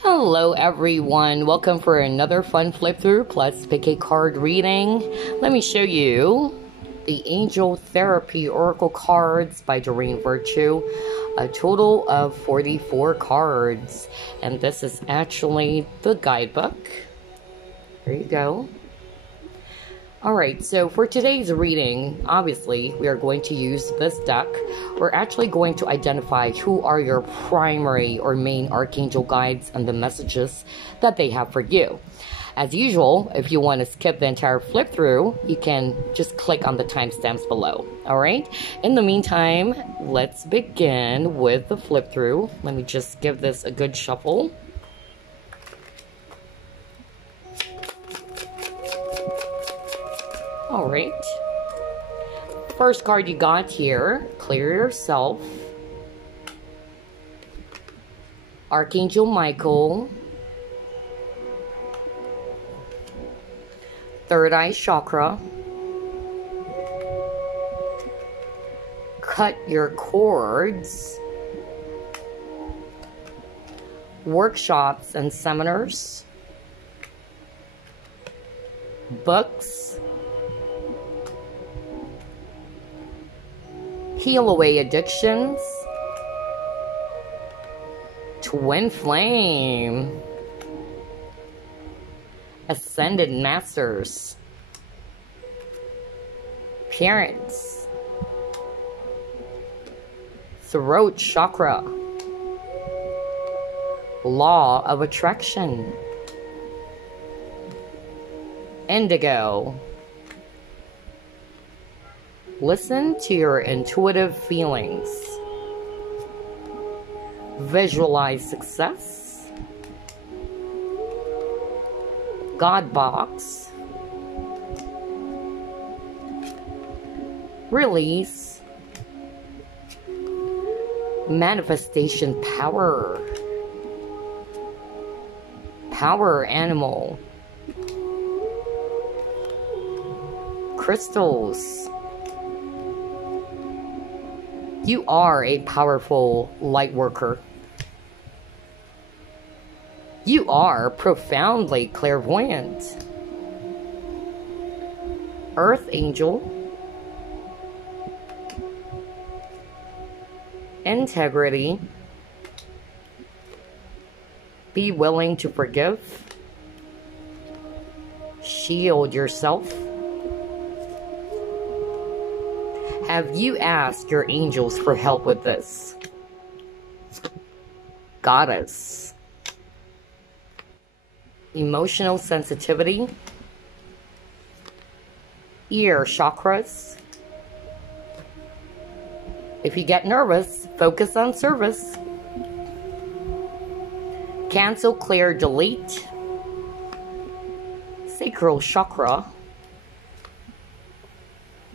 Hello everyone, welcome for another fun flip through plus pick a card reading. Let me show you the Angel Therapy Oracle cards by Doreen Virtue. A total of 44 cards, and this is actually the guidebook. There you go. Alright, so for today's reading, obviously, we are going to use this deck. We're actually going to identify who are your primary or main Archangel guides and the messages that they have for you. As usual, if you want to skip the entire flip through, you can just click on the timestamps below. Alright, in the meantime, let's begin with the flip through. Let me just give this a good shuffle. Alright, first card you got here, Clear Yourself, Archangel Michael, Third Eye Chakra, Cut Your Cords, Workshops and Seminars, Books, Heal Away Addictions, Twin Flame, Ascended Masters, Parents, Throat Chakra, Law of Attraction, Indigo. Listen to your intuitive feelings. Visualize success. God Box. Release. Manifestation Power. Power Animal. Crystals. You are a powerful light worker. You are profoundly clairvoyant. Earth Angel. Integrity. Be willing to forgive. Shield yourself. Have you asked your angels for help with this? Goddess. Emotional sensitivity. Ear chakras. If you get nervous, focus on service. Cancel, clear, delete. Sacral chakra.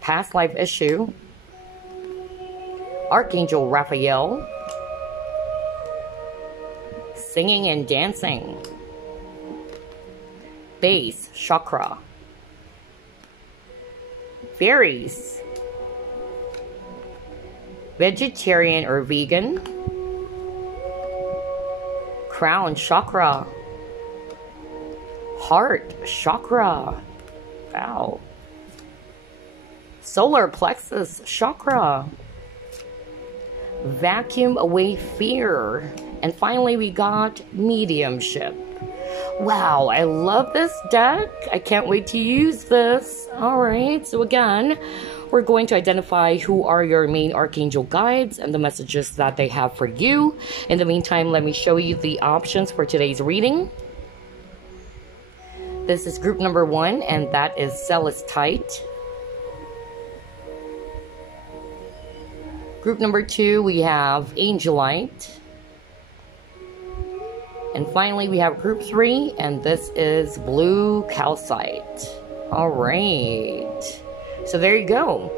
Past life issue. Archangel Raphael. Singing and dancing. Base chakra. Fairies. Vegetarian or vegan. Crown chakra. Heart chakra. Wow. Solar plexus chakra. Vacuum away fear. And finally we got mediumship. Wow, I love this deck. I can't wait to use this. Alright, so again, we're going to identify who are your main Archangel guides and the messages that they have for you. In the meantime, let me show you the options for today's reading. This is group number 1, and that is Celestite. Group number 2, we have Angelite. And finally, we have group 3, and this is blue calcite. Alright. So there you go.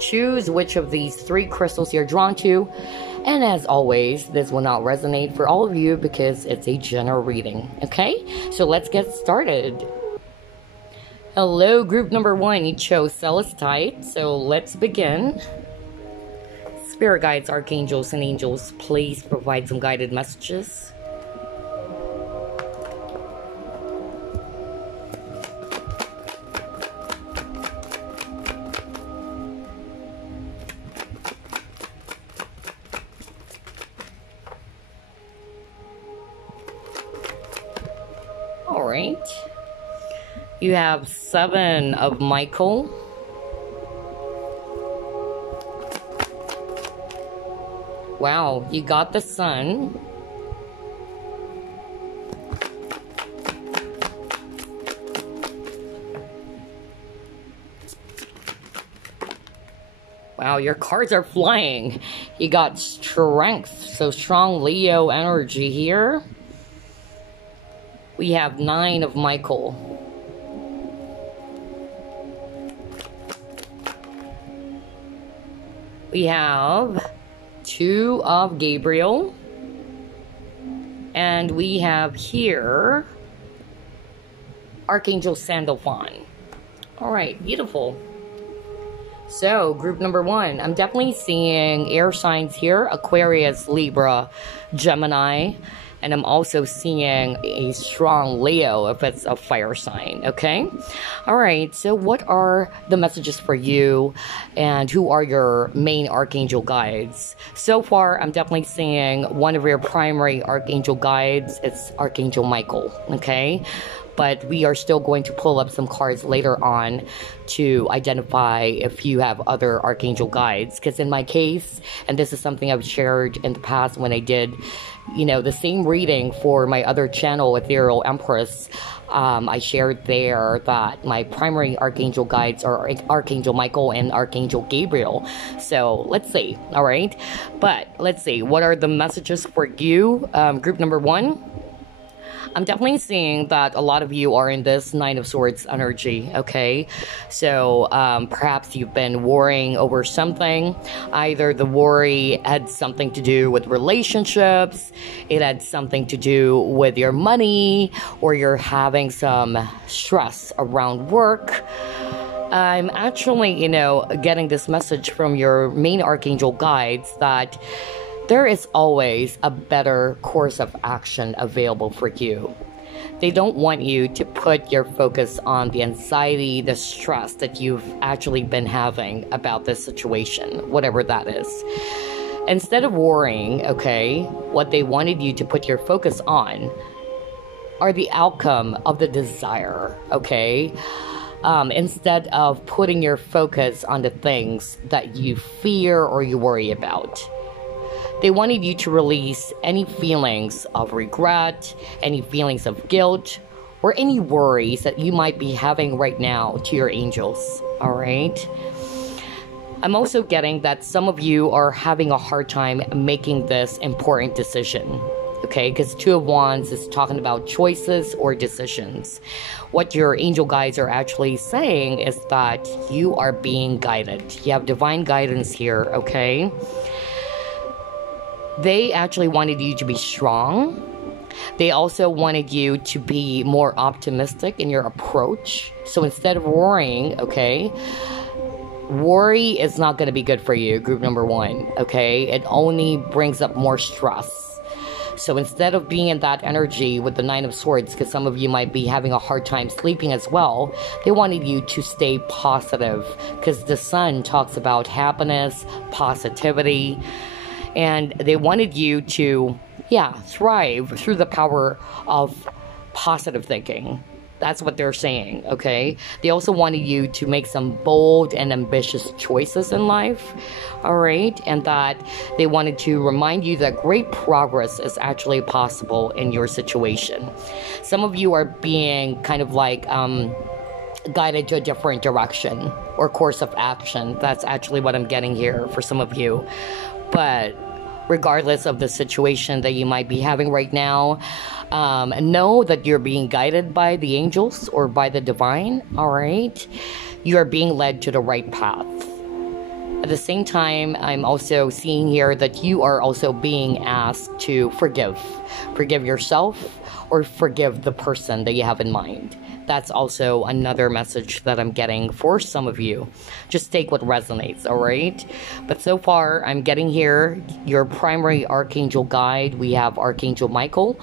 Choose which of these 3 crystals you're drawn to. And as always, this will not resonate for all of you because it's a general reading. Okay? So let's get started. Hello, group number 1. You chose Celestite. So let's begin. Spirit guides, archangels, and angels, please provide some guided messages. right. You have 7 of Michael. Wow, you got the Sun. Wow, your cards are flying. You got Strength, so strong Leo energy here. We have 9 of Michael. We have 2 of Gabriel. And we have here Archangel Sandalphon. Alright, beautiful. So, group number 1, I'm definitely seeing air signs here, Aquarius, Libra, Gemini, and I'm also seeing a strong Leo if it's a fire sign, okay? Alright, so what are the messages for you, and who are your main Archangel guides? So far, I'm definitely seeing one of your primary Archangel guides, it's Archangel Michael, okay? But we are still going to pull up some cards later on to identify if you have other Archangel guides. Because in my case, and this is something I've shared in the past when I did, you know, the same reading for my other channel, Ethereal Empress, I shared there that my primary Archangel guides are Archangel Michael and Archangel Gabriel. So let's see, all right? But let's see, what are the messages for you, group number 1? I'm definitely seeing that a lot of you are in this 9 of Swords energy, okay? So, perhaps you've been worrying over something. Either the worry had something to do with relationships, it had something to do with your money, or you're having some stress around work. I'm actually, you know, getting this message from your main Archangel guides that there is always a better course of action available for you. They don't want you to put your focus on the anxiety, the stress that you've actually been having about this situation, whatever that is. Instead of worrying, okay, what they wanted you to put your focus on are the outcome of the desire, okay? Instead of putting your focus on the things that you fear or you worry about. They wanted you to release any feelings of regret, any feelings of guilt, or any worries that you might be having right now to your angels, all right? I'm also getting that some of you are having a hard time making this important decision, okay? Because 2 of Wands is talking about choices or decisions. What your angel guides are actually saying is that you are being guided. You have divine guidance here, okay? They actually wanted you to be strong. They also wanted you to be more optimistic in your approach. So instead of worrying, okay, worry is not going to be good for you, group number 1, okay? It only brings up more stress. So instead of being in that energy with the 9 of Swords, because some of you might be having a hard time sleeping as well, they wanted you to stay positive, because the Sun talks about happiness, positivity, and they wanted you to, thrive through the power of positive thinking. That's what they're saying, okay? They also wanted you to make some bold and ambitious choices in life, all right? And that they wanted to remind you that great progress is actually possible in your situation. Some of you are being kind of like guided to a different direction or course of action. That's actually what I'm getting here for some of you. But regardless of the situation that you might be having right now, know that you're being guided by the angels or by the divine, all right? You are being led to the right path. At the same time, I'm also seeing here that you are also being asked to forgive. Forgive yourself or forgive the person that you have in mind. That's also another message that I'm getting for some of you. Just take what resonates, all right? But so far, I'm getting here your primary Archangel guide. We have Archangel Michael.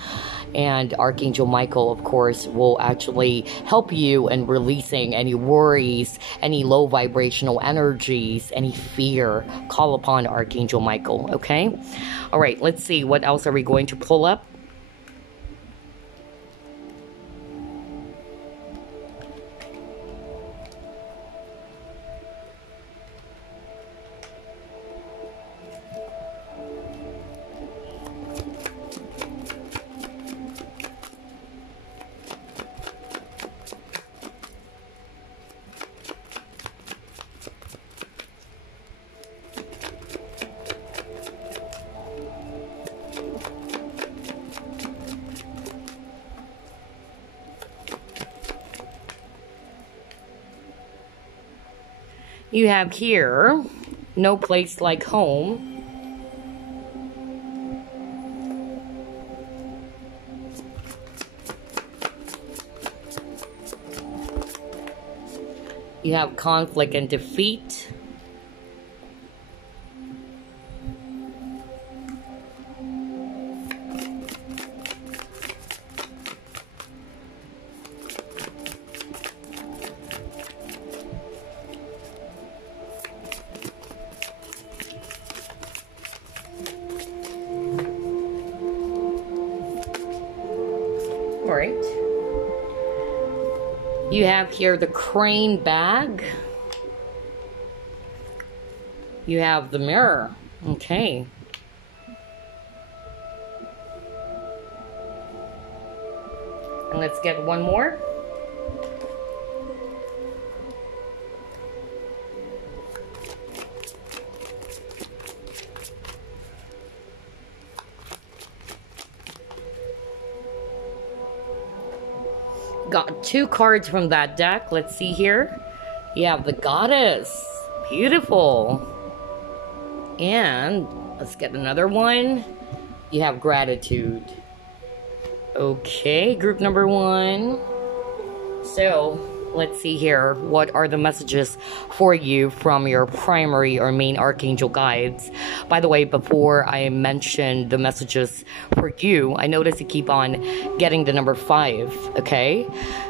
And Archangel Michael, of course, will actually help you in releasing any worries, any low vibrational energies, any fear. Call upon Archangel Michael, okay? All right, let's see. What else are we going to pull up? You have here, no place like home. You have conflict and defeat. All right. You have here the crane bag. You have the mirror. Okay. And let's get one more. Got 2 cards from that deck. Let's see here. You have the Goddess. Beautiful. And let's get another one. You have Gratitude. Okay, group number 1. So, let's see here. What are the messages for you from your primary or main Archangel guides? By the way, before I mention the messages for you, I notice you keep on getting the number 5, okay?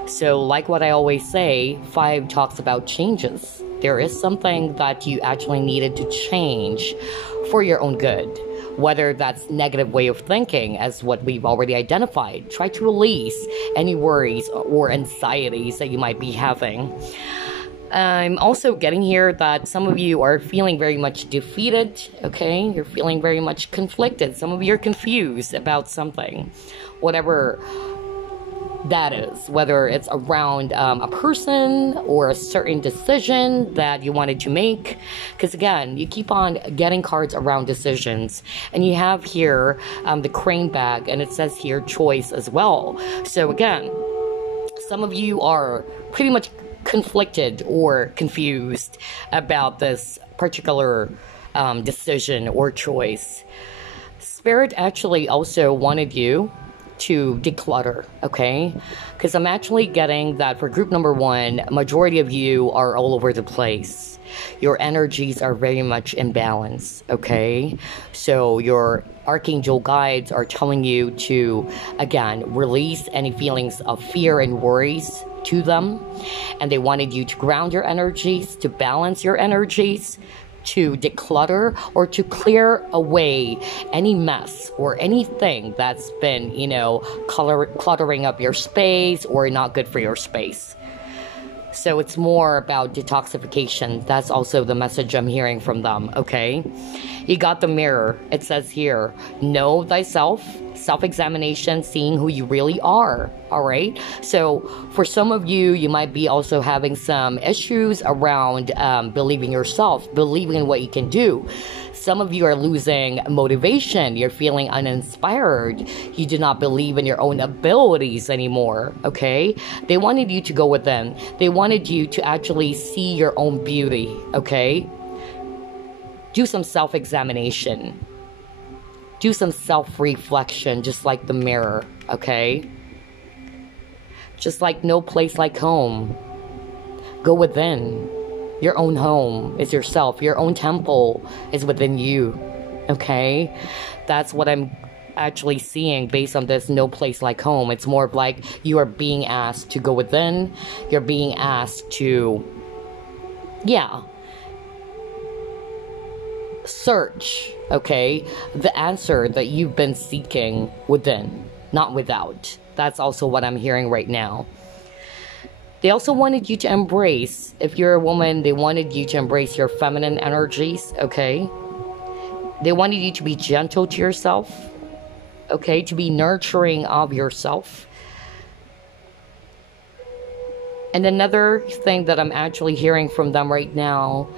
So, like what I always say, 5 talks about changes. There is something that you actually needed to change for your own good. Whether that's negative way of thinking, as what we've already identified. Try to release any worries or anxieties that you might be having. I'm also getting here that some of you are feeling very much defeated, okay? You're feeling very much conflicted. Some of you are confused about something. Whatever that is, whether it's around a person or a certain decision that you wanted to make, because again, you keep on getting cards around decisions, and you have here the crane bag, and it says here choice as well. So again, some of you are pretty much conflicted or confused about this particular decision or choice. Spirit actually also wanted you to declutter, okay? Because I'm actually getting that for group number 1, majority of you are all over the place. Your energies are very much imbalanced, okay? So your Archangel guides are telling you to, again, release any feelings of fear and worries to them. And they wanted you to ground your energies, to balance your energies, to declutter or to clear away any mess or anything that's been, you know, cluttering up your space or not good for your space. So it's more about detoxification. That's also the message I'm hearing from them, okay? You got the mirror. It says here, know thyself, self-examination, seeing who you really are, all right? So for some of you, you might be also having some issues around believing yourself, believing in what you can do. Some of you are losing motivation. You're feeling uninspired. You do not believe in your own abilities anymore, okay? They wanted you to go within. They wanted you to actually see your own beauty, okay? Do some self-examination. Do some self-reflection, just like the mirror, okay? Just like no place like home. Go within. Your own home is yourself. Your own temple is within you, okay? That's what I'm actually seeing based on this no place like home. It's more of like you are being asked to go within. You're being asked to, yeah, search, okay, the answer that you've been seeking within, not without. That's also what I'm hearing right now. They also wanted you to embrace, if you're a woman, they wanted you to embrace your feminine energies, okay? They wanted you to be gentle to yourself, okay? To be nurturing of yourself. And another thing that I'm actually hearing from them right now,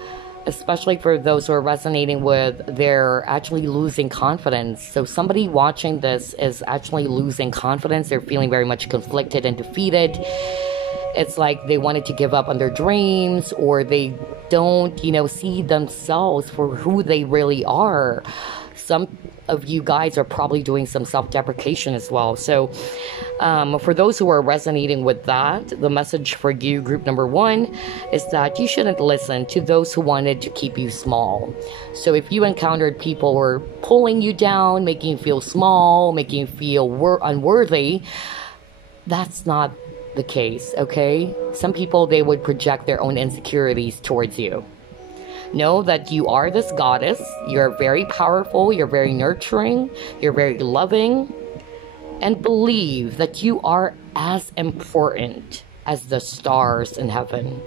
especially for those who are resonating with, they're actually losing confidence. So somebody watching this is actually losing confidence. They're feeling very much conflicted and defeated. It's like they wanted to give up on their dreams, or they don't, see themselves for who they really are. Some of you guys are probably doing some self-deprecation as well. So for those who are resonating with that, the message for you, group number 1, is that you shouldn't listen to those who wanted to keep you small. So if you encountered people who are pulling you down, making you feel small, making you feel unworthy, that's not the case, okay? Some people, they would project their own insecurities towards you. Know that you are this goddess. You're very powerful. You're very nurturing. You're very loving. And believe that you are as important as the stars in heaven.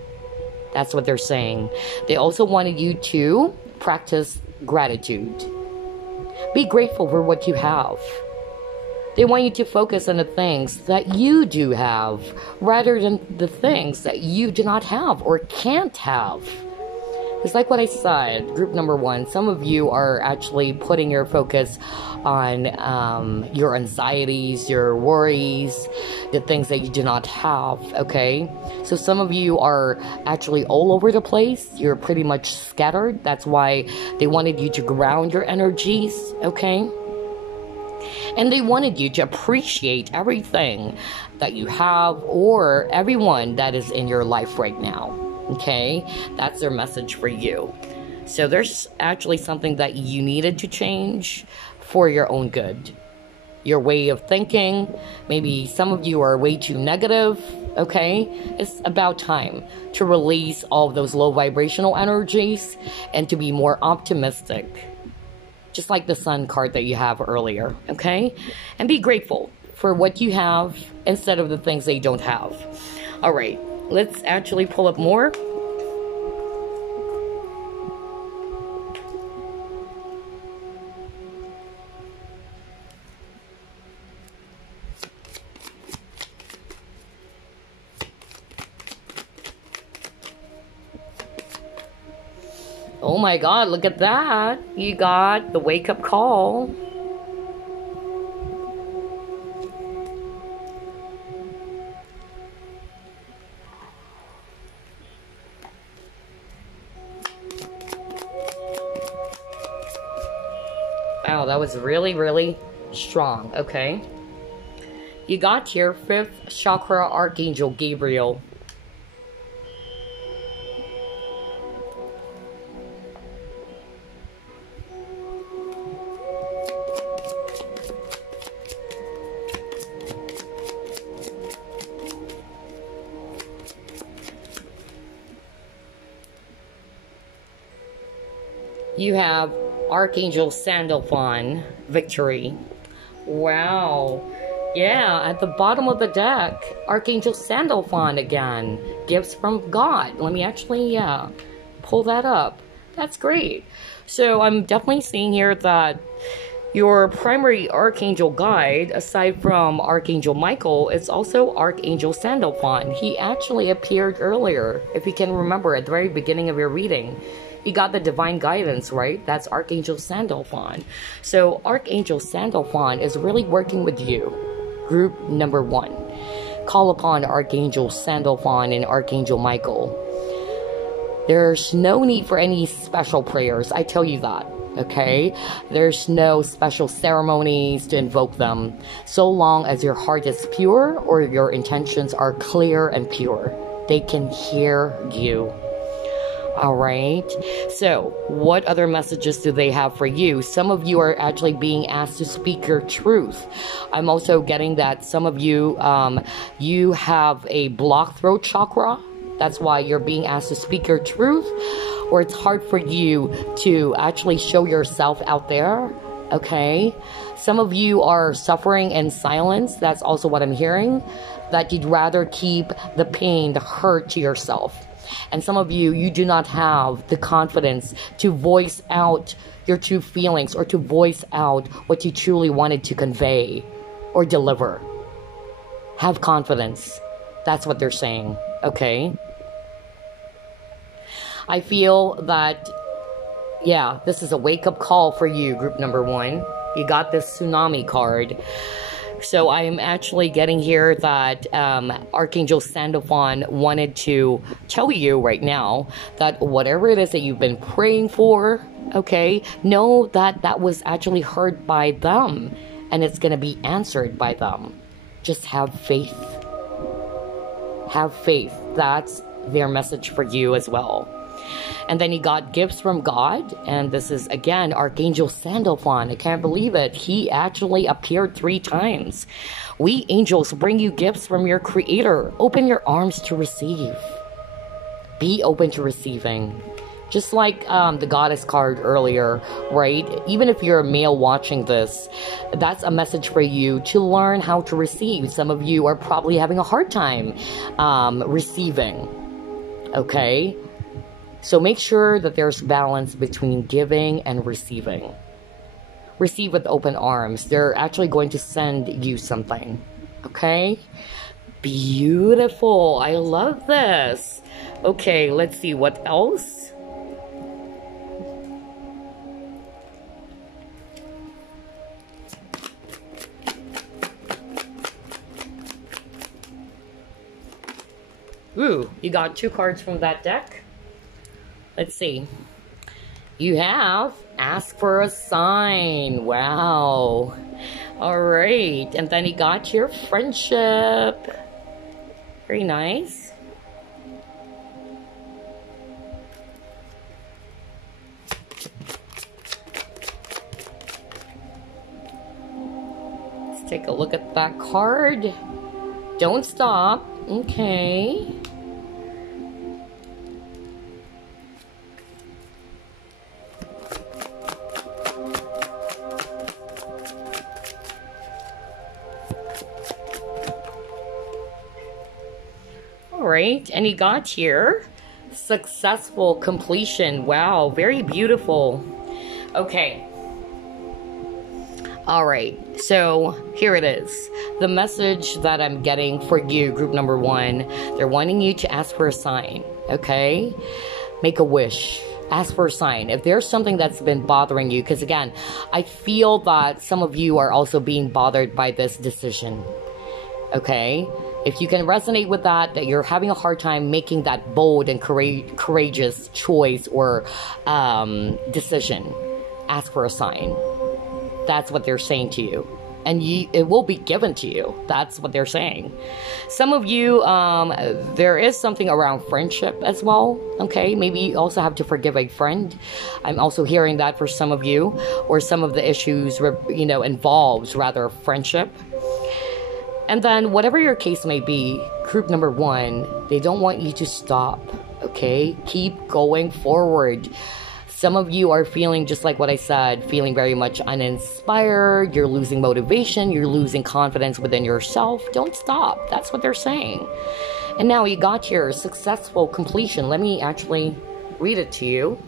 That's what they're saying. They also wanted you to practice gratitude. Be grateful for what you have. They want you to focus on the things that you do have, rather than the things that you do not have or can't have. It's like what I said, group number 1, some of you are actually putting your focus on your anxieties, your worries, the things that you do not have, okay? So some of you are actually all over the place. You're pretty much scattered. That's why they wanted you to ground your energies, okay? And they wanted you to appreciate everything that you have, or everyone that is in your life right now. Okay, that's their message for you. So there's actually something that you needed to change for your own good. Your way of thinking, maybe some of you are way too negative, okay? It's about time to release all of those low vibrational energies and to be more optimistic. Just like the Sun card that you have earlier, okay? And be grateful for what you have instead of the things that you don't have. All right. Let's actually pull up more. Oh my God, look at that. You got the wake-up call. Wow, that was really, really strong. Okay. You got your 5th chakra Archangel Gabriel. You have Archangel Sandalphon, Victory. Wow. Yeah, at the bottom of the deck, Archangel Sandalphon again. Gifts from God. Let me actually, pull that up. That's great. So I'm definitely seeing here that your primary Archangel guide, aside from Archangel Michael, is also Archangel Sandalphon. He actually appeared earlier, if you can remember, at the very beginning of your reading. You got the divine guidance, right? That's Archangel Sandalphon. So Archangel Sandalphon is really working with you. Group number 1. Call upon Archangel Sandalphon and Archangel Michael. There's no need for any special prayers. I tell you that. Okay? There's no special ceremonies to invoke them. So long as your heart is pure or your intentions are clear and pure, they can hear you. All right. So what other messages do they have for you? Some of you are actually being asked to speak your truth. I'm also getting that some of you, you have a blocked throat chakra. That's why you're being asked to speak your truth, or it's hard for you to actually show yourself out there. Okay. Some of you are suffering in silence. That's also what I'm hearing, that you'd rather keep the pain, the hurt to yourself. And some of you, you do not have the confidence to voice out your true feelings or to voice out what you truly wanted to convey or deliver. Have confidence. That's what they're saying. Okay? I feel that, yeah, this is a wake-up call for you, group number 1. You got this tsunami card. So I am actually getting here that Archangel Sandalphon wanted to tell you right now that whatever it is that you've been praying for, okay, know that that was actually heard by them and it's going to be answered by them. Just have faith. Have faith. That's their message for you as well. And then you got gifts from God, and this is again Archangel Sandalphon. I can't believe it. He actually appeared 3 times. We angels bring you gifts from your Creator. Open your arms to receive. Be open to receiving. Just like the Goddess card earlier, right? Even if you're a male watching this, that's a message for you to learn how to receive. Some of you are probably having a hard time receiving, okay? So make sure that there's balance between giving and receiving. Receive with open arms. They're actually going to send you something, okay? Beautiful. I love this. Okay, let's see what else. Ooh, you got 2 cards from that deck. Let's see. You have Ask for a Sign. Wow. Alright. And then you got your Friendship. Very nice. Let's take a look at that card. Don't stop. Okay. Alright, and you got here successful completion. Wow, very beautiful. Okay. Alright, so here it is. The message that I'm getting for you, group number 1, they're wanting you to ask for a sign, okay? Make a wish. Ask for a sign. If there's something that's been bothering you, because again, I feel that some of you are also being bothered by this decision, okay? If you can resonate with that, that you're having a hard time making that bold and courageous choice or decision, ask for a sign. That's what they're saying to you. And it will be given to you. That's what they're saying. Some of you, there is something around friendship as well. Okay, maybe you also have to forgive a friend. I'm also hearing that for some of you. Or some of the issues, you know, involves rather friendship. And then whatever your case may be, group number 1, they don't want you to stop. Okay, keep going forward. Some of you are feeling just like what I said, feeling very much uninspired, you're losing motivation, you're losing confidence within yourself. Don't stop. That's what they're saying. And now you got your successful completion. Let me actually read it to you.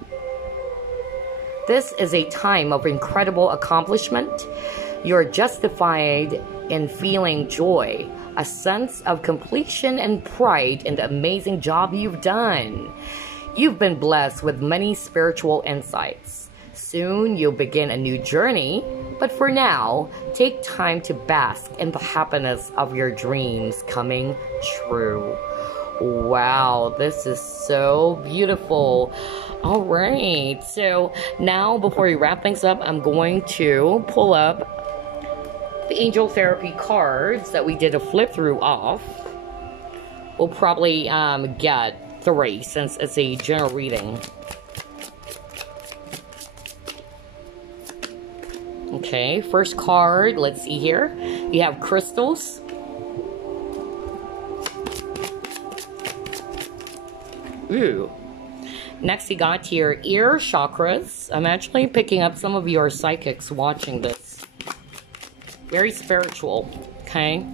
This is a time of incredible accomplishment. You're justified in feeling joy, a sense of completion and pride in the amazing job you've done. You've been blessed with many spiritual insights. Soon you'll begin a new journey, but for now, take time to bask in the happiness of your dreams coming true. Wow, this is so beautiful. All right, so now before we wrap things up, I'm going to pull up the Angel Therapy cards that we did a flip through off. We'll probably get 3 since it's a general reading. Okay, first card, let's see here. You have crystals. Ooh. Next you got your ear chakras. I'm actually picking up some of your psychics watching this. Very spiritual, okay?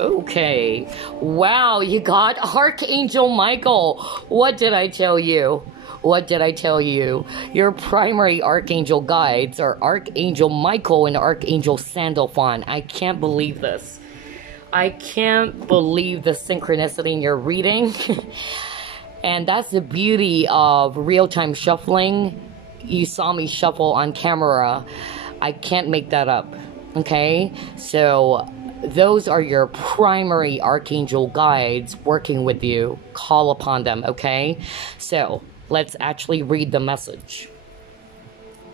Okay. Wow, you got Archangel Michael. What did I tell you? What did I tell you? Your primary Archangel guides are Archangel Michael and Archangel Sandalphon. I can't believe this. I can't believe the synchronicity in your reading. And that's the beauty of real-time shuffling. you saw me shuffle on camera, I can't make that up. Okay, so those are your primary archangel guides working with you. Call upon them, okay? So let's actually read the message.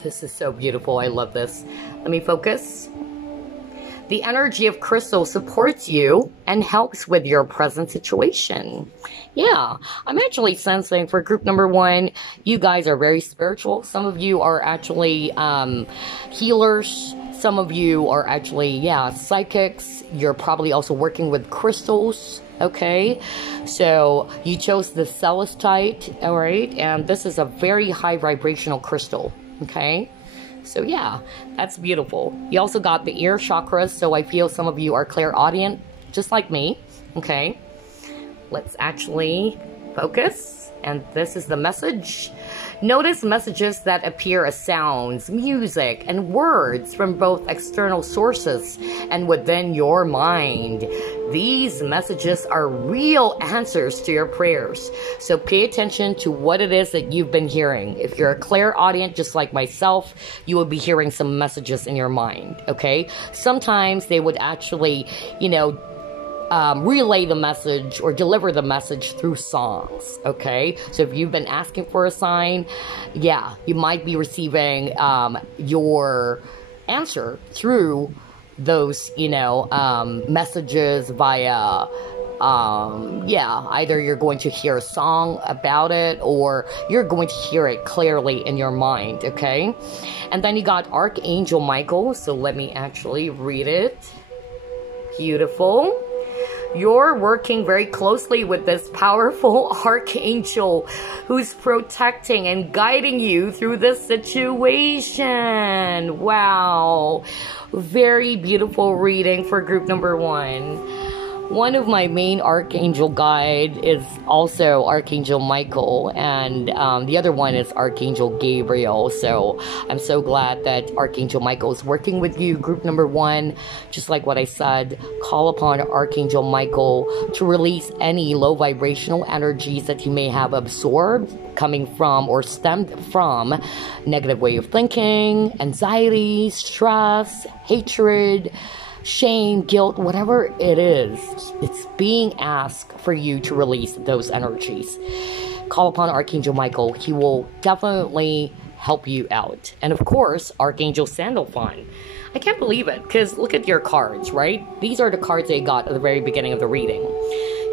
This is so beautiful. I love this. Let me focus. The energy of crystal supports you and helps with your present situation. Yeah, I'm actually sensing for group number 1, you guys are very spiritual. Some of you are actually healers. Some of you are actually, psychics. You're probably also working with crystals, okay? So you chose the Celestite, all right? And this is a very high vibrational crystal, okay? So yeah, that's beautiful. You also got the ear chakras, so I feel some of you are clairaudient, just like me, okay? Let's actually focus, and this is the message. Notice messages that appear as sounds, music, and words from both external sources and within your mind. These messages are real answers to your prayers. So pay attention to what it is that you've been hearing. If you're a clairaudient just like myself, you will be hearing some messages in your mind, okay? Sometimes they would actually, relay the message or deliver the message through songs, okay? So if you've been asking for a sign, you might be receiving your answer through those, messages via, either you're going to hear a song about it or you're going to hear it clearly in your mind, okay? And then you got Archangel Michael, so let me actually read it. Beautiful. You're working very closely with this powerful archangel who's protecting and guiding you through this situation. Wow. Very beautiful reading for group number 1. One of my main archangel guide is also Archangel Michael, and the other one is Archangel Gabriel. So I'm so glad that Archangel Michael is working with you, group number 1. Just like what I said, call upon Archangel Michael to release any low vibrational energies that you may have absorbed, coming from or stemmed from negative way of thinking, anxiety, stress, hatred, shame, guilt, whatever it is, it's being asked for you to release those energies. Call upon Archangel Michael. He will definitely help you out. And of course, Archangel Sandalphon. I can't believe it, because look at your cards, right? These are the cards I got at the very beginning of the reading.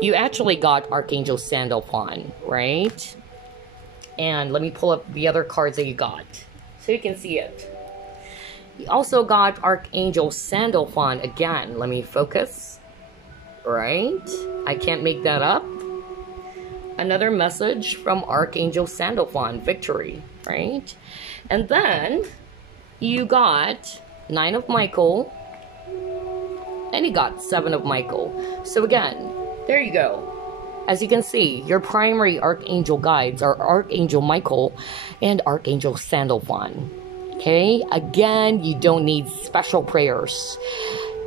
You actually got Archangel Sandalphon, right? And let me pull up the other cards that you got so you can see it. You also got Archangel Sandalphon again. Let me focus. Right? I can't make that up. Another message from Archangel Sandalphon, victory, right? And then you got 9 of Michael, and you got 7 of Michael. So again, there you go. As you can see, your primary archangel guides are Archangel Michael and Archangel Sandalphon. Okay, again, you don't need special prayers.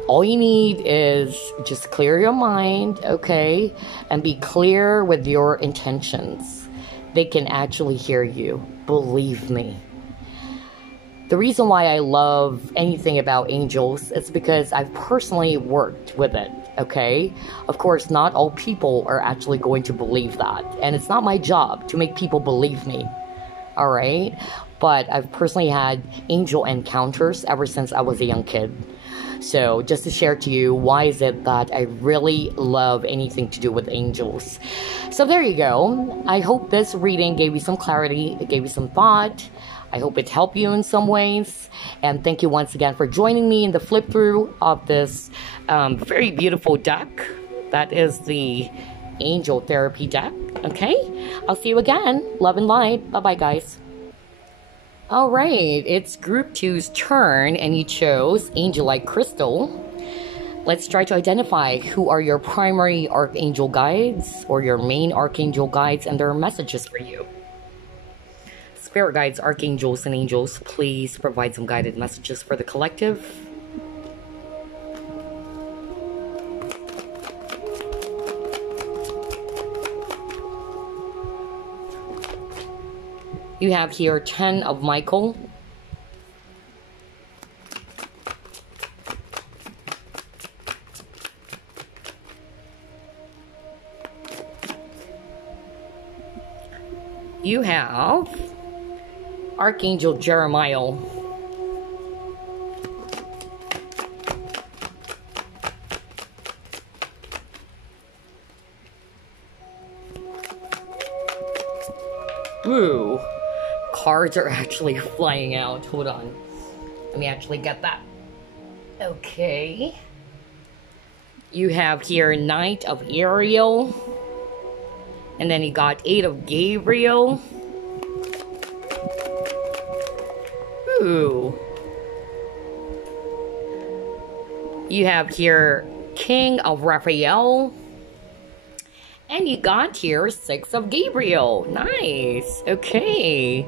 All you need is just clear your mind, okay, and be clear with your intentions. They can actually hear you, believe me. The reason why I love anything about angels is because I've personally worked with it, okay? Of course, not all people are actually going to believe that, and it's not my job to make people believe me, all right? But I've personally had angel encounters ever since I was a young kid. So just to share to you, why is it that I really love anything to do with angels? So there you go. I hope this reading gave you some clarity. It gave you some thought. I hope it helped you in some ways. And thank you once again for joining me in the flip through of this very beautiful deck. That is the Angel Therapy deck. Okay? I'll see you again. Love and light. Bye-bye, guys. Alright, it's Group 2's turn, and you chose Angelite Crystal. Let's try to identify who are your primary Archangel guides, or your main Archangel guides, and their messages for you. Spirit guides, Archangels, and Angels, please provide some guided messages for the collective. You have here 10 of Michael. You have Archangel Jeremiah. Ooh, cards are actually flying out. Hold on. Let me actually get that. Okay. You have here Knight of Ariel. And then you got 8 of Gabriel. Ooh. You have here King of Raphael. And you got here 6 of Gabriel. Nice. Okay.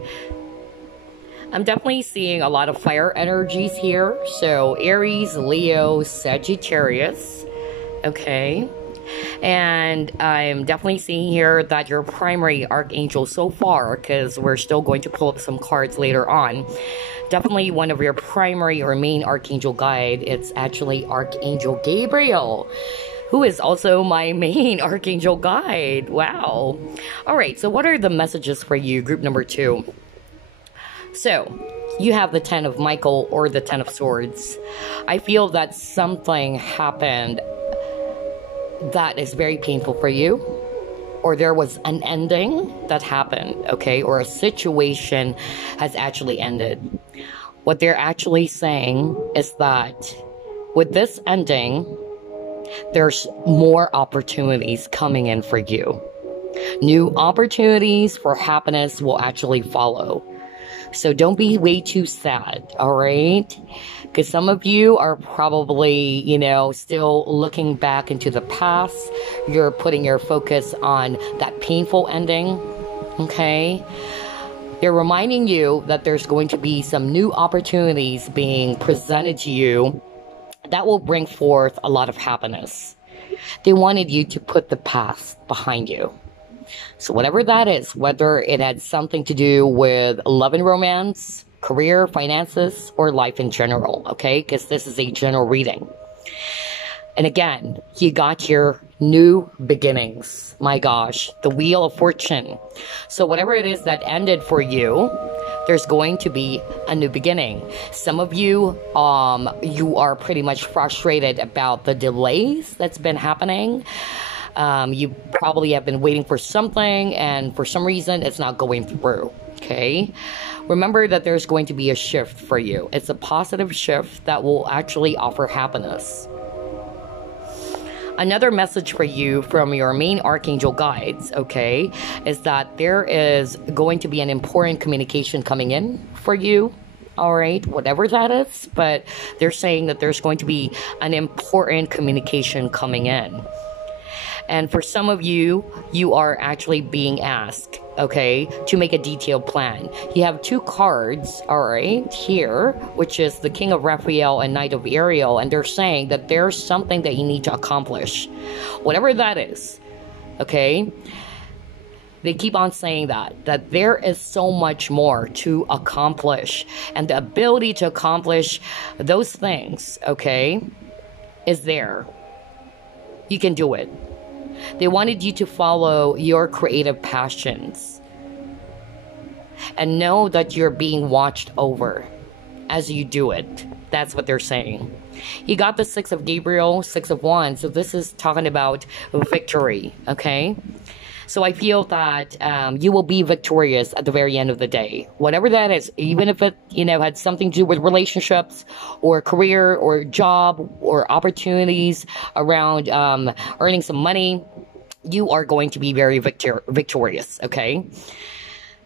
I'm definitely seeing a lot of fire energies here. So Aries, Leo, Sagittarius. Okay. And I'm definitely seeing here that your primary archangel so far, because we're still going to pull up some cards later on, definitely one of your primary or main archangel guide, it's actually Archangel Gabriel, who is also my main archangel guide. Wow. All right, so what are the messages for you, group number 2? So, you have the 10 of Michael or the 10 of Swords. I feel that something happened that is very painful for you, or there was an ending that happened, okay, or a situation has actually ended. What they're actually saying is that with this ending, there's more opportunities coming in for you. New opportunities for happiness will actually follow. So don't be way too sad, all right? Because some of you are probably, you know, still looking back into the past. You're putting your focus on that painful ending, okay? They're reminding you that there's going to be some new opportunities being presented to you that will bring forth a lot of happiness. They wanted you to put the past behind you. So whatever that is, whether it had something to do with love and romance, career, finances, or life in general, okay? Because this is a general reading. And again, you got your new beginnings. My gosh, the Wheel of Fortune. So whatever it is that ended for you, there's going to be a new beginning. Some of you, you are pretty much frustrated about the delays that's been happening. You probably have been waiting for something, and for some reason, it's not going through, okay? Remember that there's going to be a shift for you. It's a positive shift that will actually offer happiness. Another message for you from your main archangel guides, okay, is that there is going to be an important communication coming in for you. All right, whatever that is, but they're saying that there's going to be an important communication coming in. And for some of you, you are actually being asked, okay, to make a detailed plan. You have 2 cards, all right, here, which is the King of Raphael and Knight of Ariel, and they're saying that there's something that you need to accomplish. Whatever that is, okay? They keep on saying that there is so much more to accomplish. And the ability to accomplish those things, okay, is there. You can do it. They wanted you to follow your creative passions and know that you're being watched over as you do it. That's what they're saying. You got the 6 of Gabriel, 6 of Wands. So this is talking about victory, okay? So I feel that you will be victorious at the very end of the day. Whatever that is, even if it, you know, had something to do with relationships or career or job or opportunities around earning some money, you are going to be very victorious, okay?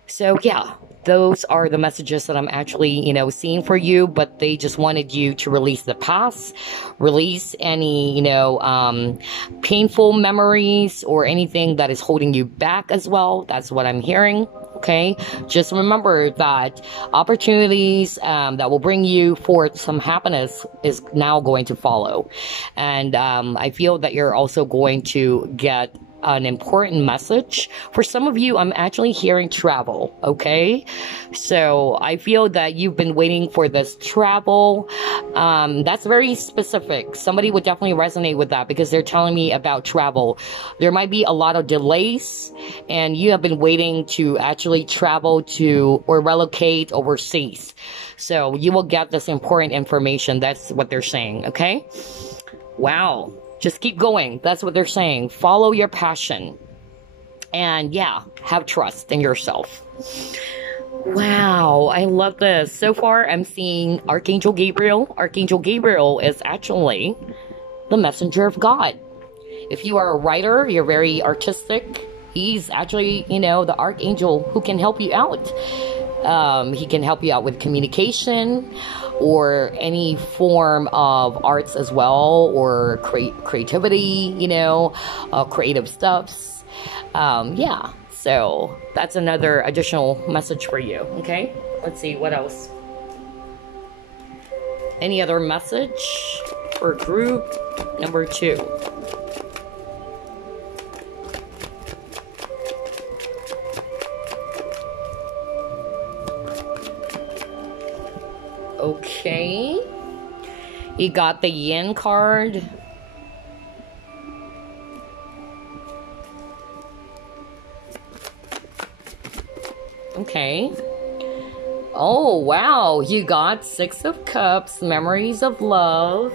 So yeah, those are the messages that I'm actually, you know, seeing for you, but they just wanted you to release the past, release any, you know, painful memories or anything that is holding you back as well. That's what I'm hearing, okay? Just remember that opportunities that will bring you forth some happiness is now going to follow. And I feel that you're also going to get an important message. For some of you, I'm actually hearing travel, okay? So I feel that you've been waiting for this travel. That's very specific. Somebody would definitely resonate with that because they're telling me about travel. There might be a lot of delays, and you have been waiting to actually travel to or relocate overseas. So you will get this important information. That's what they're saying, okay? Wow. Just keep going. That's what they're saying. Follow your passion. And yeah, have trust in yourself. Wow, I love this. So far, I'm seeing Archangel Gabriel. Archangel Gabriel is actually the messenger of God. If you are a writer, you're very artistic. He's actually, you know, the Archangel who can help you out. He can help you out with communication or any form of arts as well, or creativity, you know, creative stuffs. Yeah, so that's another additional message for you, okay? Let's see, what else? Any other message for group number 2? Okay, you got the Yin card. Okay. Oh, wow, you got 6 of Cups, memories of love.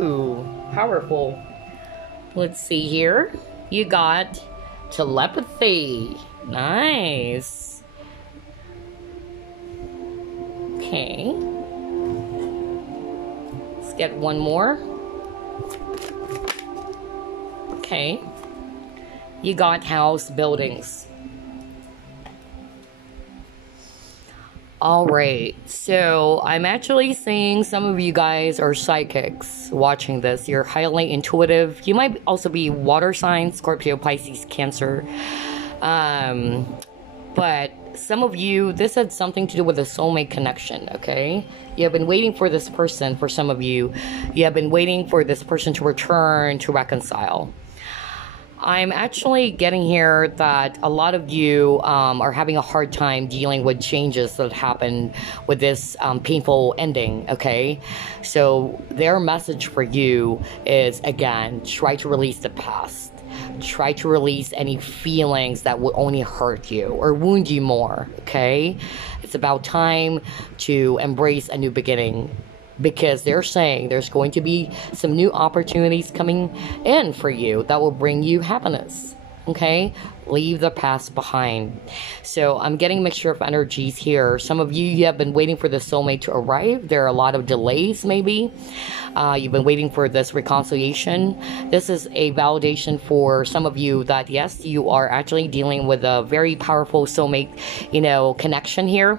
Ooh, powerful. Let's see here. You got telepathy. Nice. Okay. Let's get one more. Okay. You got house buildings. Alright, so I'm actually seeing some of you guys are psychics watching this. You're highly intuitive. You might also be water signs, Scorpio, Pisces, Cancer. But some of you, this had something to do with a soulmate connection, okay? You have been waiting for this person, for some of you. You have been waiting for this person to return, to reconcile. I'm actually getting here that a lot of you are having a hard time dealing with changes that happen with this painful ending, okay? So their message for you is, again, try to release the past. Try to release any feelings that will only hurt you or wound you more, okay? It's about time to embrace a new beginning, because they're saying there's going to be some new opportunities coming in for you that will bring you happiness, okay? Leave the past behind. So I'm getting a mixture of energies here. Some of you have been waiting for the soulmate to arrive. There are a lot of delays, maybe. You've been waiting for this reconciliation. This is a validation for some of you that, yes, you are actually dealing with a very powerful soulmate, you know, connection here.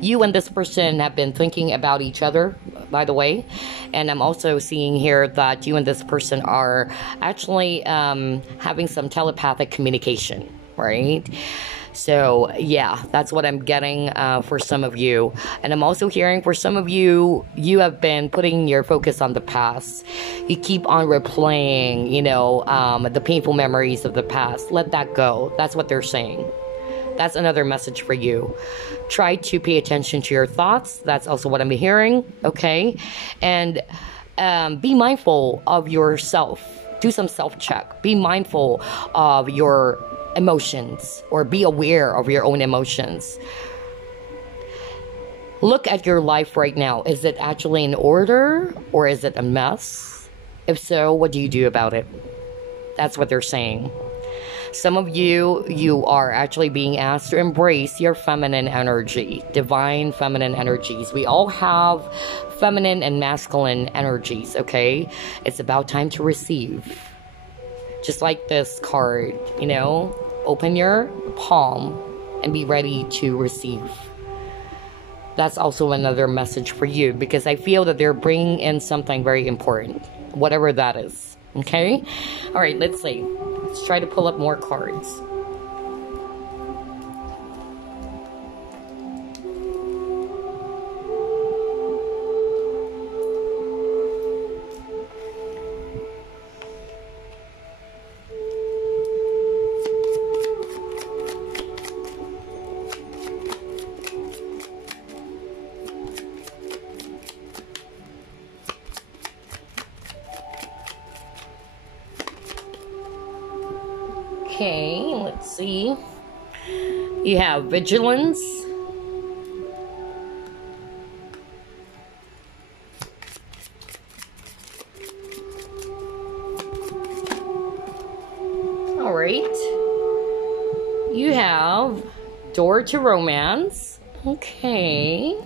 You and this person have been thinking about each other, by the way. And I'm also seeing here that you and this person are actually having some telepathic communication, right? So, yeah, that's what I'm getting for some of you. And I'm also hearing for some of you, you have been putting your focus on the past. You keep on replaying, you know, the painful memories of the past. Let that go. That's what they're saying. That's another message for you. Try to pay attention to your thoughts. That's also what I'm hearing, okay? And be mindful of yourself. Do some self-check. Be mindful of your emotions, or be aware of your own emotions. Look at your life right now. Is it actually in order, or is it a mess? If so, what do you do about it? That's what they're saying. Some of you, you are actually being asked to embrace your feminine energy, divine feminine energies. We all have feminine and masculine energies, okay? It's about time to receive. Just like this card, you know, open your palm and be ready to receive. That's also another message for you, because I feel that they're bringing in something very important, whatever that is, okay? All right, let's see. Let's try to pull up more cards. Okay, let's see. You have vigilance. All right. You have door to romance. Okay.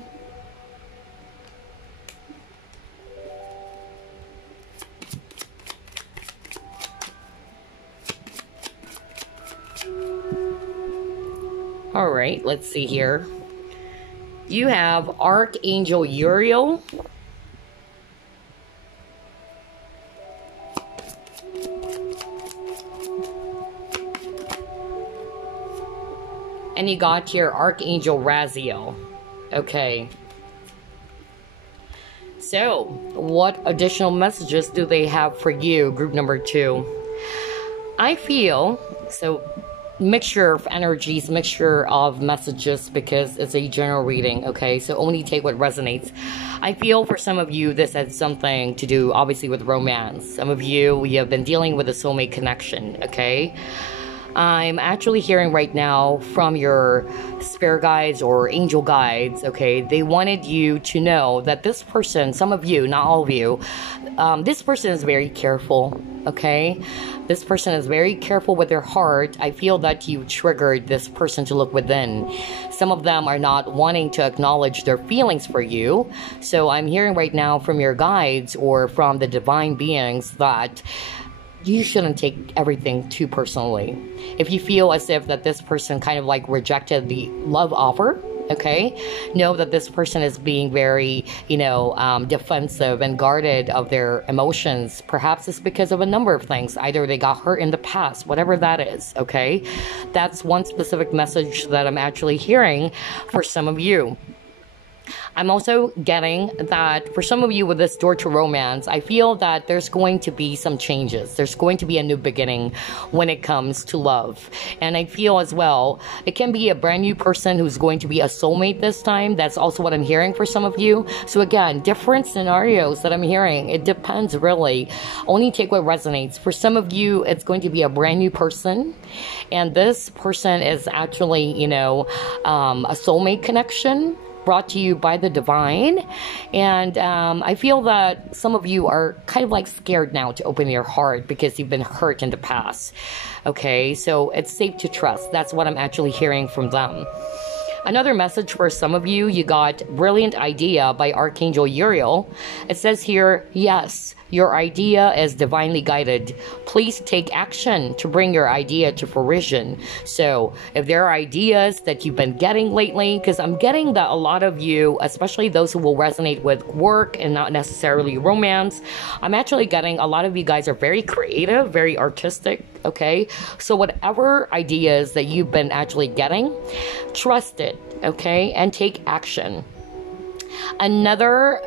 All right, let's see here. You have Archangel Uriel. And you got here Archangel Raziel. Okay. So, what additional messages do they have for you, group number 2? I feel, so mixture of energies, mixture of messages, because it's a general reading, okay? So only take what resonates. I feel for some of you, this has something to do, obviously, with romance. Some of you have been dealing with a soulmate connection, okay? I'm actually hearing right now from your spirit guides or angel guides, okay? They wanted you to know that this person, some of you, not all of you, this person is very careful, okay? This person is very careful with their heart. I feel that you triggered this person to look within. Some of them are not wanting to acknowledge their feelings for you. So I'm hearing right now from your guides or from the divine beings that you shouldn't take everything too personally. If you feel as if that this person kind of like rejected the love offer, okay, know that this person is being very, defensive and guarded of their emotions. Perhaps it's because of a number of things. Either they got hurt in the past, whatever that is, okay? That's one specific message that I'm actually hearing for some of you. I'm also getting that for some of you with this door to romance, I feel that there's going to be some changes. There's going to be a new beginning when it comes to love. And I feel as well, it can be a brand new person who's going to be a soulmate this time. That's also what I'm hearing for some of you. So again, different scenarios that I'm hearing. It depends really. Only take what resonates. For some of you, it's going to be a brand new person. And this person is actually, a soulmate connection brought to you by the divine. And I feel that some of you are kind of like scared now to open your heart because you've been hurt in the past. Okay, so it's safe to trust. That's what I'm actually hearing from them. Another message for some of you, you got Brilliant Idea by Archangel Uriel. It says here, yes, your idea is divinely guided. Please take action to bring your idea to fruition. So if there are ideas that you've been getting lately, because I'm getting that a lot of you, especially those who will resonate with work and not necessarily romance, I'm actually getting a lot of you guys are very creative, very artistic, okay? So whatever ideas that you've been actually getting, trust it, okay? And take action. Another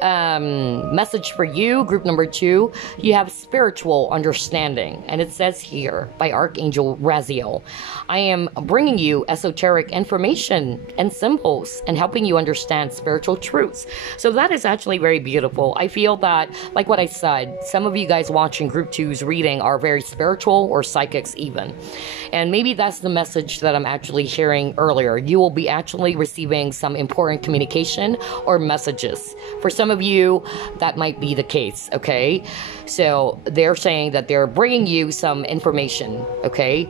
message for you, group number 2, you have spiritual understanding. And it says here by Archangel Raziel, I am bringing you esoteric information and symbols and helping you understand spiritual truths. So that is actually very beautiful. I feel that, like what I said, some of you guys watching group 2's reading are very spiritual or psychics even. And maybe that's the message that I'm actually hearing earlier. You will be actually receiving some important communication or messages. For some of you, that might be the case, okay? So they're saying that they're bringing you some information, okay?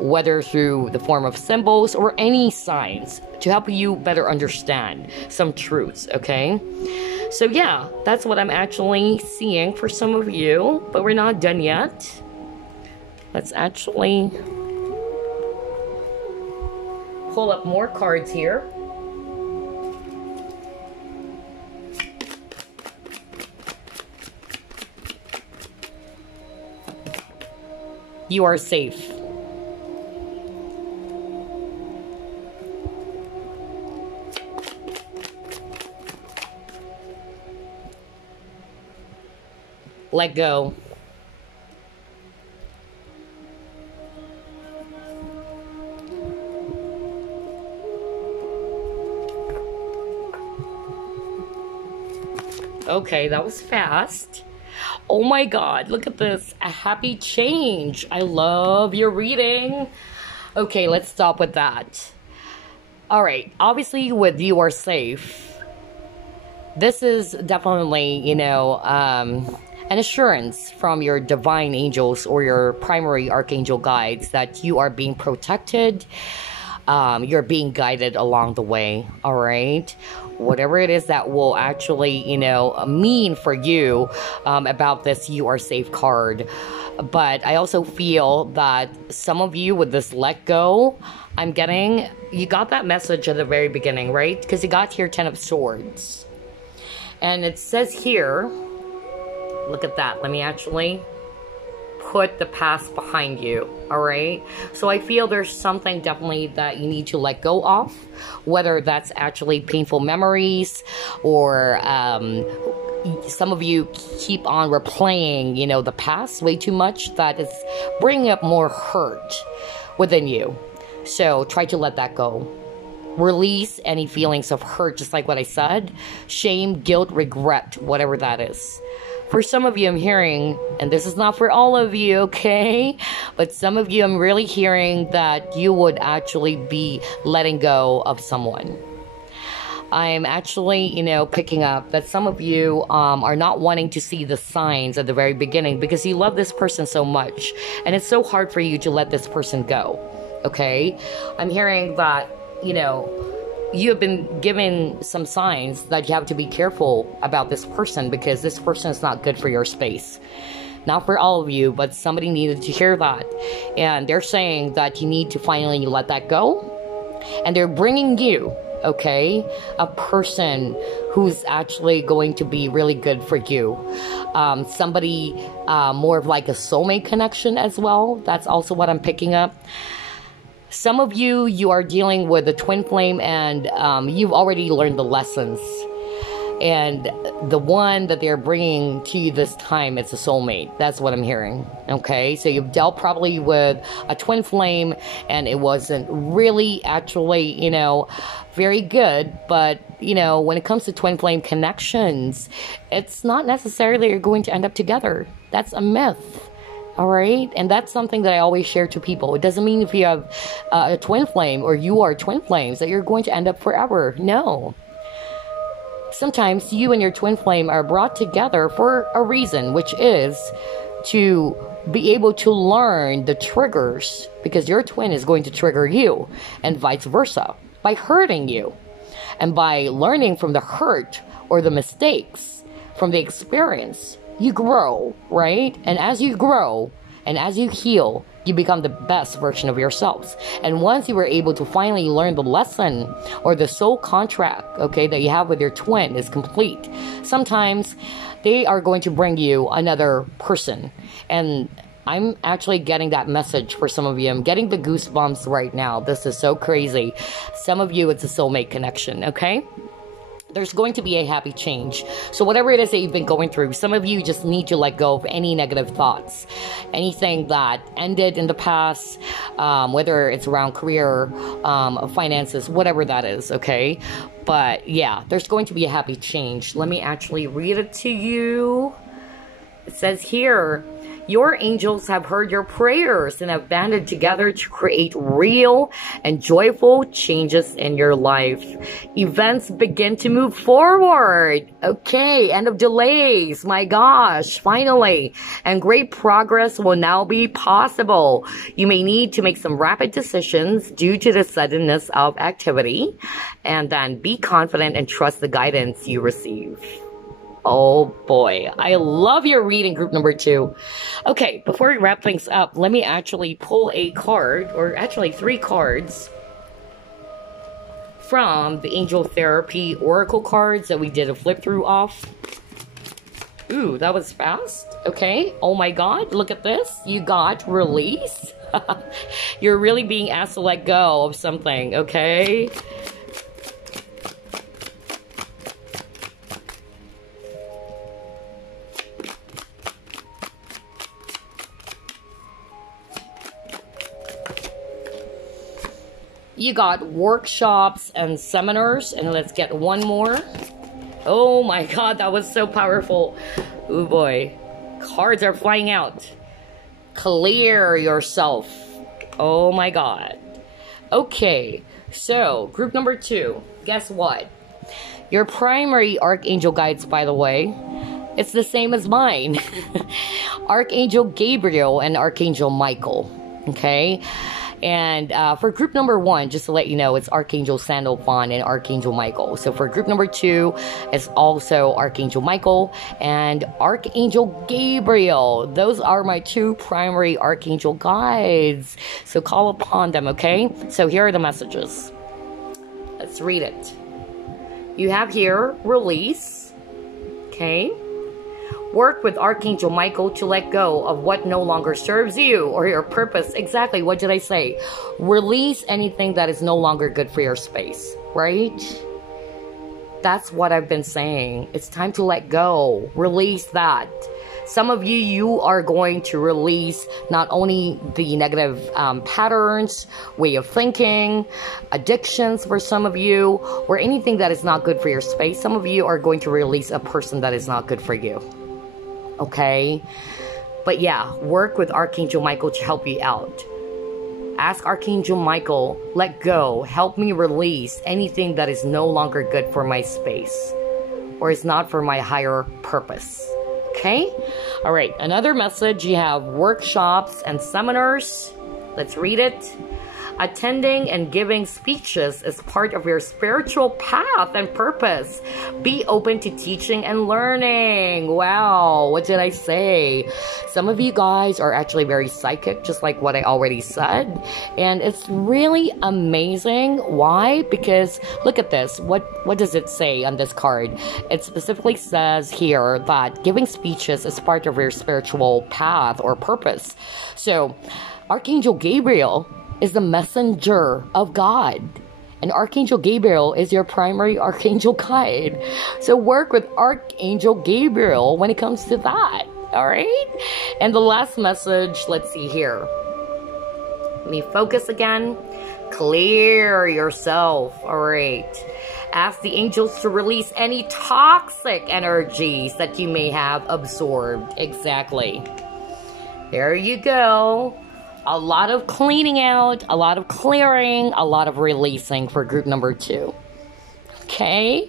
Whether through the form of symbols or any signs to help you better understand some truths, okay? So yeah, that's what I'm actually seeing for some of you, but we're not done yet. Let's actually pull up more cards here. You are safe. Let go. Okay, that was fast. Oh my God, look at this. A happy change. I love your reading. Okay, let's stop with that. All right, obviously with you are safe. This is definitely, you know, an assurance from your divine angels or your primary archangel guides that you are being protected. You're being guided along the way, all right? Whatever it is that will actually, you know, mean for you about this you are safe card. But I also feel that some of you with this let go, I'm getting, you got that message at the very beginning, right? Because you got here 10 of Swords. And it says here, look at that. Let me actually put the past behind you, all right? So I feel there's something definitely that you need to let go of, whether that's actually painful memories or some of you keep on replaying, you know, the past way too much, that is bringing up more hurt within you. So try to let that go. Release any feelings of hurt, just like what I said. Shame, guilt, regret, whatever that is. For some of you, I'm hearing, and this is not for all of you, okay? But some of you, I'm really hearing that you would actually be letting go of someone. I'm actually, you know, picking up that some of you are not wanting to see the signs at the very beginning because you love this person so much. And it's so hard for you to let this person go, okay? I'm hearing that, you know, you have been given some signs that you have to be careful about this person because this person is not good for your space. Not for all of you, but somebody needed to hear that. And they're saying that you need to finally let that go. And they're bringing you, okay, a person who's actually going to be really good for you. Somebody more of like a soulmate connection as well. That's also what I'm picking up. Some of you, you are dealing with a twin flame and you've already learned the lessons. And the one that they're bringing to you this time, it's a soulmate. That's what I'm hearing, okay? So you've dealt probably with a twin flame and it wasn't really actually, you know, very good. But, you know, when it comes to twin flame connections, it's not necessarily you're going to end up together. That's a myth. All right. And that's something that I always share to people. It doesn't mean if you have a twin flame or you are twin flames that you're going to end up forever. No. Sometimes you and your twin flame are brought together for a reason, which is to be able to learn the triggers because your twin is going to trigger you and vice versa by hurting you. And by learning from the hurt or the mistakes from the experience, you grow, right? And as you grow and as you heal, you become the best version of yourselves. And once you were able to finally learn the lesson or the soul contract, okay, that you have with your twin is complete, sometimes they are going to bring you another person. And I'm actually getting that message for some of you. I'm getting the goosebumps right now. This is so crazy. Some of you, it's a soulmate connection, okay? There's going to be a happy change. So whatever it is that you've been going through, some of you just need to let go of any negative thoughts. Anything that ended in the past, whether it's around career, finances, whatever that is, okay? But yeah, there's going to be a happy change. Let me actually read it to you. It says here, your angels have heard your prayers and have banded together to create real and joyful changes in your life. Events begin to move forward. Okay, end of delays. My gosh, finally. And great progress will now be possible. You may need to make some rapid decisions due to the suddenness of activity. And then be confident and trust the guidance you receive. Oh boy, I love your reading, group number 2. Okay, before we wrap things up, let me actually pull a card, or actually 3 cards, from the Angel Therapy Oracle cards that we did a flip through off. Ooh, that was fast. Okay. Oh my God, look at this. You got release. You're really being asked to let go of something, okay? You got workshops and seminars, and let's get one more. Oh my God, that was so powerful. Oh boy, cards are flying out. Clear yourself. Oh my God. Okay, so group number 2, guess what? Your primary archangel guides, by the way, it's the same as mine. Archangel Gabriel and Archangel Michael, okay? And for group number 1, just to let you know, it's Archangel Sandalphon and Archangel Michael. So for group number 2, it's also Archangel Michael and Archangel Gabriel. Those are my 2 primary archangel guides. So call upon them, okay? So here are the messages. Let's read it. You have here release, okay? Work with Archangel Michael to let go of what no longer serves you or your purpose. Exactly, what did I say? Release anything that is no longer good for your space, right? That's what I've been saying. It's time to let go. Release that. Some of you are going to release not only the negative patterns, way of thinking, addictions for some of you, or anything that is not good for your space. Some of you are going to release a person that is not good for you. Okay, but yeah, work with Archangel Michael to help you out. Ask Archangel Michael, let go, help me release anything that is no longer good for my space or is not for my higher purpose. Okay, all right, another message. You have workshops and seminars. Let's read it. Attending and giving speeches is part of your spiritual path and purpose. Be open to teaching and learning. Wow, what did I say? Some of you guys are actually very psychic, just like what I already said. And it's really amazing. Why? Because look at this. What does it say on this card? It specifically says here that giving speeches is part of your spiritual path or purpose. So, Archangel Gabriel is the messenger of God. And Archangel Gabriel is your primary archangel guide. So work with Archangel Gabriel when it comes to that. All right? And the last message, let's see here. Let me focus again. Clear yourself. All right. Ask the angels to release any toxic energies that you may have absorbed. Exactly. There you go. A lot of cleaning out, a lot of clearing, a lot of releasing for group number 2. Okay?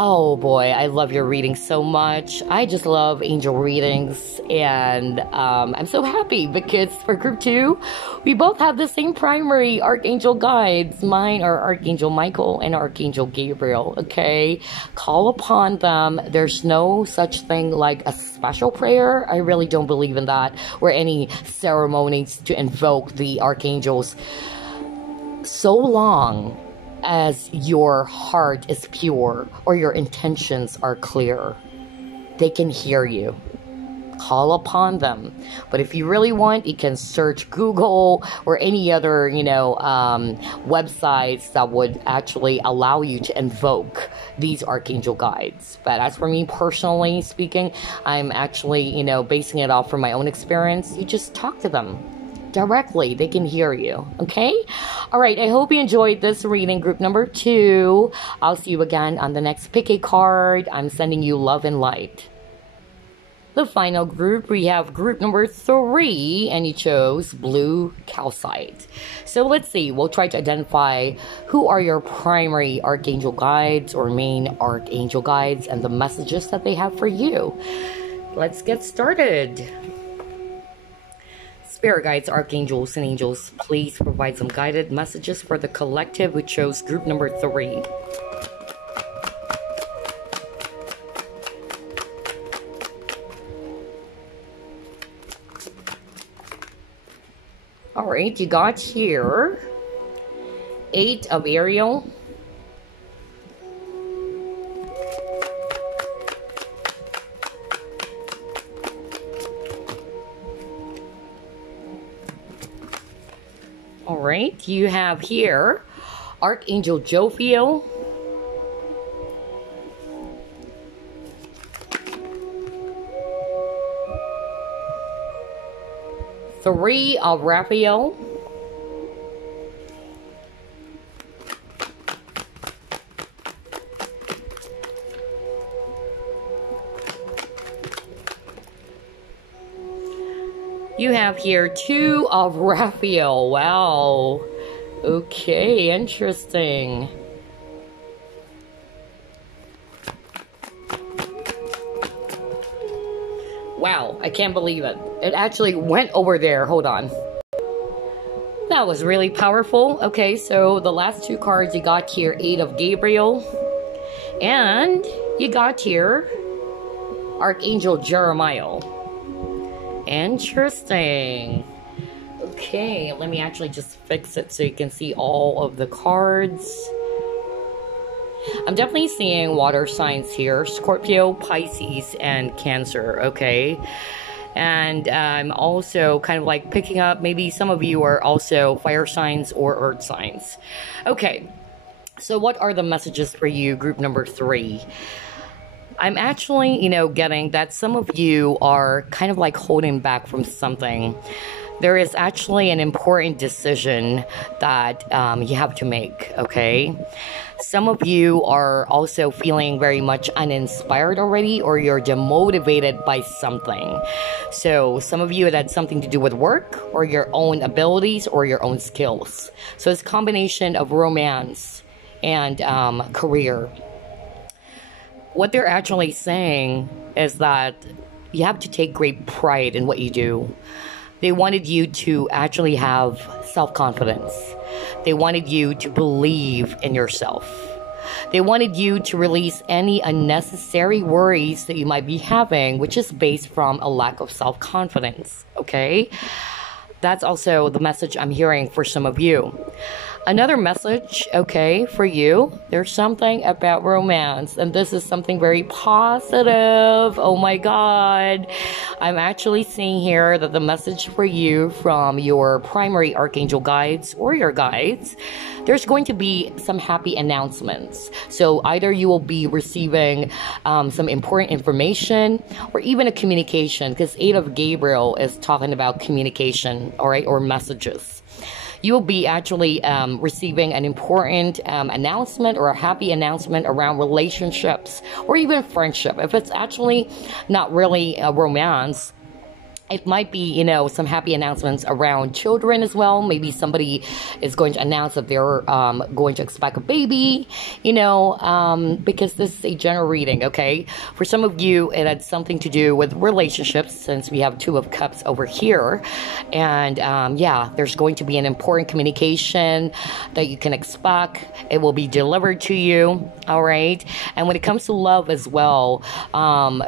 Oh boy, I love your reading so much. I just love angel readings, and I'm so happy because for group 2, we both have the same primary archangel guides. Mine are Archangel Michael and Archangel Gabriel, okay? Call upon them. There's no such thing like a special prayer. I really don't believe in that, or any ceremonies to invoke the archangels. So long as your heart is pure or your intentions are clear, they can hear you. Call upon them. But if you really want, you can search Google or any other, websites that would actually allow you to invoke these archangel guides. But as for me personally speaking, I'm actually, basing it off from my own experience. You just talk to them directly. They can hear you. Okay? All right. I hope you enjoyed this reading, group number 2. I'll see you again on the next pick a card. I'm sending you love and light. The final group, we have group number 3, and you chose blue calcite. So let's see. We'll try to identify who are your primary archangel guides or main archangel guides and the messages that they have for you. Let's get started. Spirit guides, archangels, and angels, please provide some guided messages for the collective who chose group number 3. All right, you got here 8 of Ariel, right, you have here Archangel Jophiel, Three of Raphael, you have here Two of Raphael. Wow. Okay, interesting. Wow, I can't believe it. It actually went over there. Hold on. That was really powerful. Okay, so the last two cards you got here, Eight of Gabriel. And you got here Archangel Jeremiah. Interesting. Okay, let me actually just fix it so you can see all of the cards. I'm definitely seeing water signs here. Scorpio, Pisces, and Cancer, okay? And I'm also kind of like picking up, maybe some of you are also fire signs or earth signs. Okay, so what are the messages for you, group number 3? I'm actually, getting that some of you are kind of like holding back from something. There is actually an important decision that you have to make, okay? Some of you are also feeling very much uninspired already, or you're demotivated by something. So some of you, it had something to do with work or your own abilities or your own skills. So it's a combination of romance and career. What they're actually saying is that you have to take great pride in what you do. They wanted you to actually have self-confidence. They wanted you to believe in yourself. They wanted you to release any unnecessary worries that you might be having, which is based from a lack of self-confidence, okay? That's also the message I'm hearing for some of you. Another message, okay, for you, there's something about romance, and this is something very positive. Oh my God. I'm actually seeing here that the message for you from your primary archangel guides or your guides, there's going to be some happy announcements. So either you will be receiving some important information or even a communication, because Eight of Gabriel is talking about communication, all right, or messages. You will be actually receiving an important announcement or a happy announcement around relationships or even friendship. If it's actually not really a romance, it might be, some happy announcements around children as well. Maybe somebody is going to announce that they're going to expect a baby, because this is a general reading, okay? For some of you, it had something to do with relationships, since we have Two of Cups over here. And yeah, there's going to be an important communication that you can expect. It will be delivered to you, all right? And when it comes to love as well,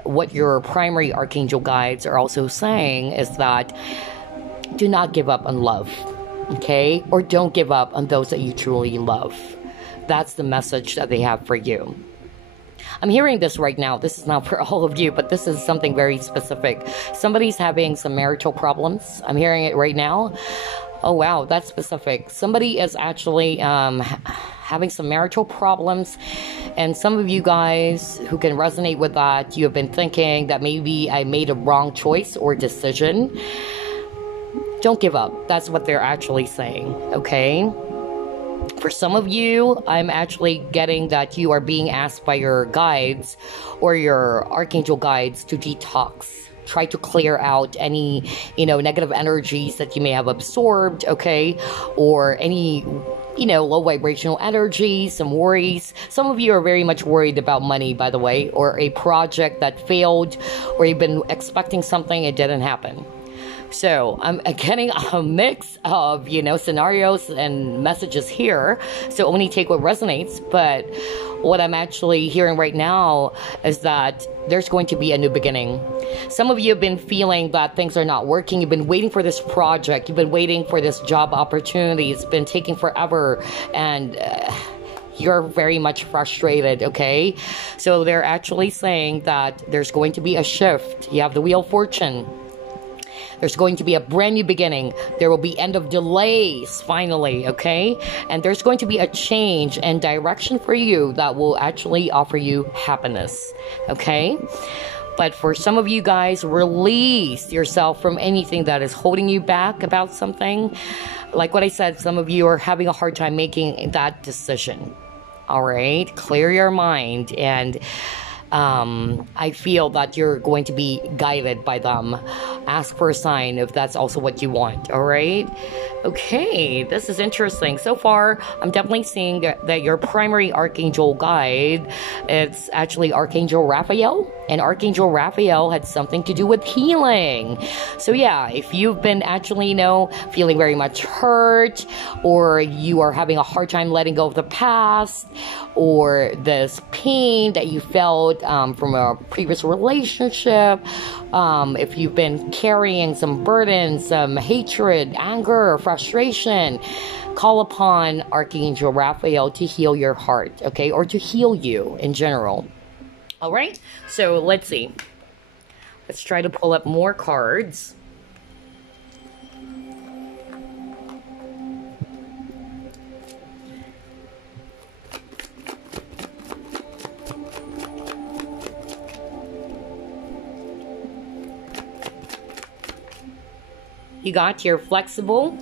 what your primary archangel guides are also saying is that do not give up on love, okay? Or don't give up on those that you truly love. That's the message that they have for you. I'm hearing this right now. This is not for all of you, but this is something very specific. Somebody's having some marital problems. I'm hearing it right now. Oh, wow, that's specific. Somebody is actually having some marital problems, and some of you guys who can resonate with that, you have been thinking that maybe I made a wrong choice or decision. Don't give up. That's what they're actually saying, okay? For some of you, I'm actually getting that you are being asked by your guides or your archangel guides to detox. Try to clear out any, negative energies that you may have absorbed, okay? Or any, low vibrational energies, some worries. Some of you are very much worried about money, by the way, or a project that failed, or you've been expecting something, it didn't happen. So I'm getting a mix of, scenarios and messages here. So only take what resonates. But what I'm actually hearing right now is that there's going to be a new beginning. Some of you have been feeling that things are not working. You've been waiting for this project. You've been waiting for this job opportunity. It's been taking forever. And you're very much frustrated, okay? So they're actually saying that there's going to be a shift. You have the Wheel of Fortune. There's going to be a brand new beginning. There will be end of delays, finally, okay? And there's going to be a change and direction for you that will actually offer you happiness, okay? But for some of you guys, release yourself from anything that is holding you back about something. Like what I said, some of you are having a hard time making that decision. All right? Clear your mind, and I feel that you're going to be guided by them. Ask for a sign if that's also what you want, all right? Okay, this is interesting. So far, I'm definitely seeing that your primary Archangel guide, it's actually Archangel Raphael. And Archangel Raphael had something to do with healing. So yeah, if you've been actually, feeling very much hurt, or you are having a hard time letting go of the past, or this pain that you felt from a previous relationship, if you've been carrying some burden, some hatred, anger, or frustration, call upon Archangel Raphael to heal your heart, okay? Or to heal you in general. All right, so let's see. Let's try to pull up more cards. You got your flexible.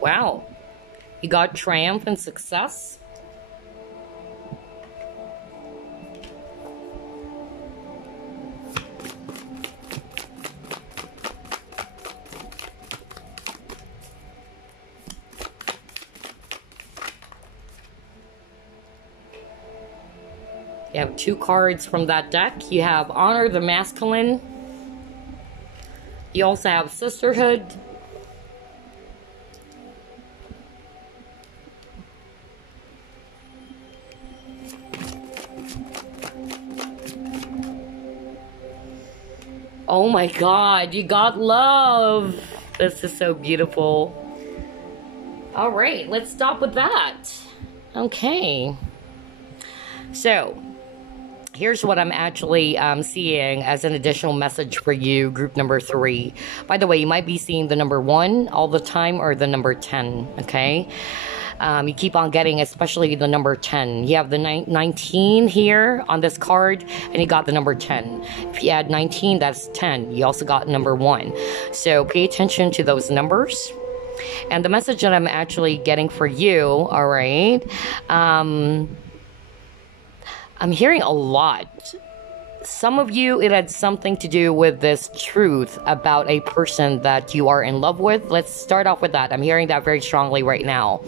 Wow. You got triumph and success. You have 2 cards from that deck. You have Honor the Masculine. You also have Sisterhood. Oh my God, you got Love. This is so beautiful. All right, let's stop with that. Okay. So, here's what I'm actually seeing as an additional message for you, group number 3. By the way, you might be seeing the number 1 all the time, or the number 10, okay? You keep on getting, especially the number 10. You have the 19 here on this card, and you got the number 10. If you add 19, that's 10. You also got number 1. So pay attention to those numbers. And the message that I'm actually getting for you, all right, I'm hearing a lot. Some of you, it had something to do with this truth about a person that you are in love with. Let's start off with that. I'm hearing that very strongly right now.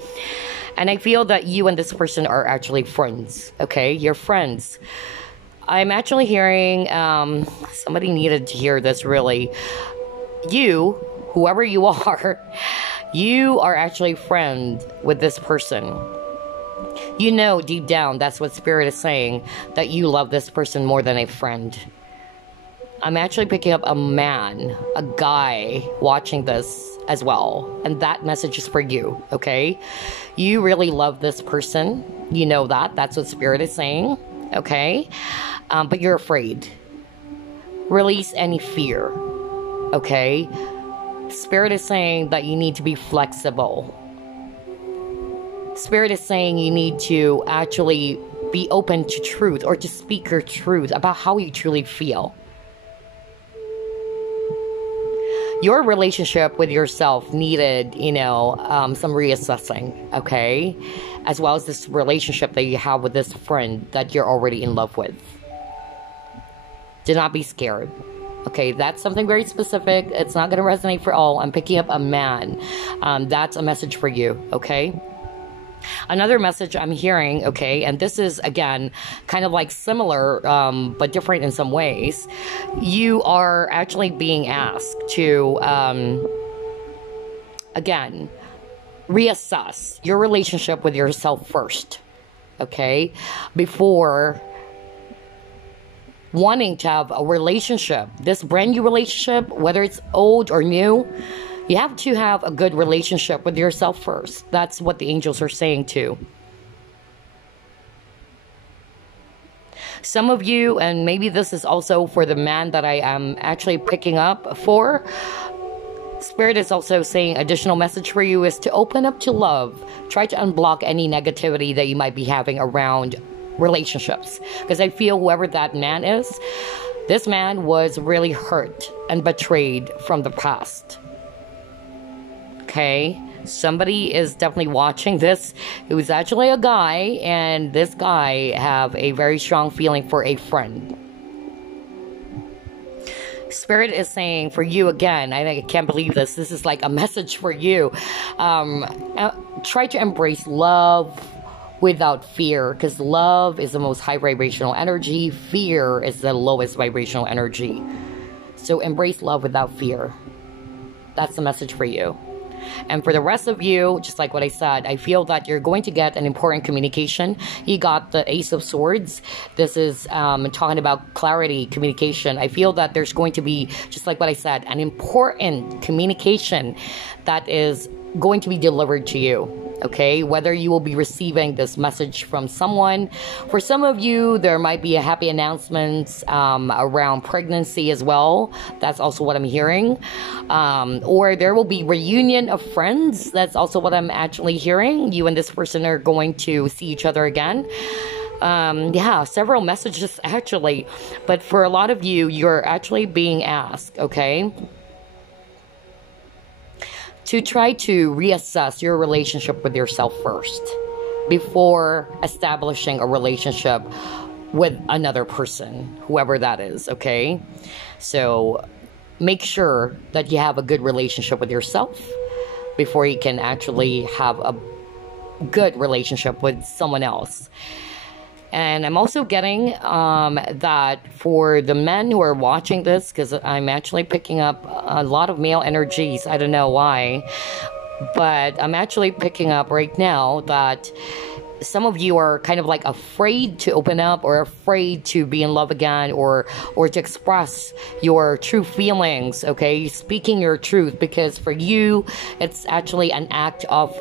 And I feel that you and this person are actually friends, okay? You're friends. I'm actually hearing, somebody needed to hear this really. You, whoever you are actually friend with this person. You know deep down, that's what Spirit is saying, that you love this person more than a friend. I'm actually picking up a man, a guy, watching this as well. And that message is for you, okay? You really love this person. You know that. That's what Spirit is saying, okay? But you're afraid. Release any fear, okay? Spirit is saying that you need to be flexible. Spirit is saying you need to actually be open to truth, or to speak your truth about how you truly feel. Your relationship with yourself needed, some reassessing, okay? As well as this relationship that you have with this friend that you're already in love with. Do not be scared. Okay, that's something very specific. It's not going to resonate for all. I'm picking up a man. That's a message for you, okay? Another message I'm hearing, okay, and this is, again, kind of like similar, but different in some ways. You are actually being asked to, again, reassess your relationship with yourself first, okay, before wanting to have a relationship, this brand new relationship, whether it's old or new. You have to have a good relationship with yourself first. That's what the angels are saying too. Some of you, and maybe this is also for the man that I am actually picking up for, Spirit is also saying additional message for you is to open up to love. Try to unblock any negativity that you might be having around relationships. Because I feel whoever that man is, this man was really hurt and betrayed from the past. Okay? Somebody is definitely watching this who's actually a guy, and this guy have a very strong feeling for a friend. Spirit is saying for you again, I can't believe this. This is like a message for you. Try to embrace love without fear, because love is the most high vibrational energy. Fear is the lowest vibrational energy. So embrace love without fear. That's the message for you. And for the rest of you, just like what I said, I feel that you're going to get an important communication. You got the Ace of Swords. This is talking about clarity, communication. I feel that there's going to be, just like what I said, an important communication that is going to be delivered to you. Okay, whether you will be receiving this message from someone. For some of you, there might be a happy announcement around pregnancy as well. That's also what I'm hearing. Or there will be reunion of friends. That's also what I'm actually hearing. You and this person are going to see each other again. Yeah, several messages actually. But for a lot of you, you're actually being asked, okay, to try to reassess your relationship with yourself first before establishing a relationship with another person, whoever that is, okay? So make sure that you have a good relationship with yourself before you can actually have a good relationship with someone else. And I'm also getting that for the men who are watching this, because I'm actually picking up a lot of male energies. I don't know why, but I'm actually picking up right now that some of you are kind of like afraid to open up, or afraid to be in love again, or to express your true feelings, okay? Speaking your truth, because for you, it's actually an act of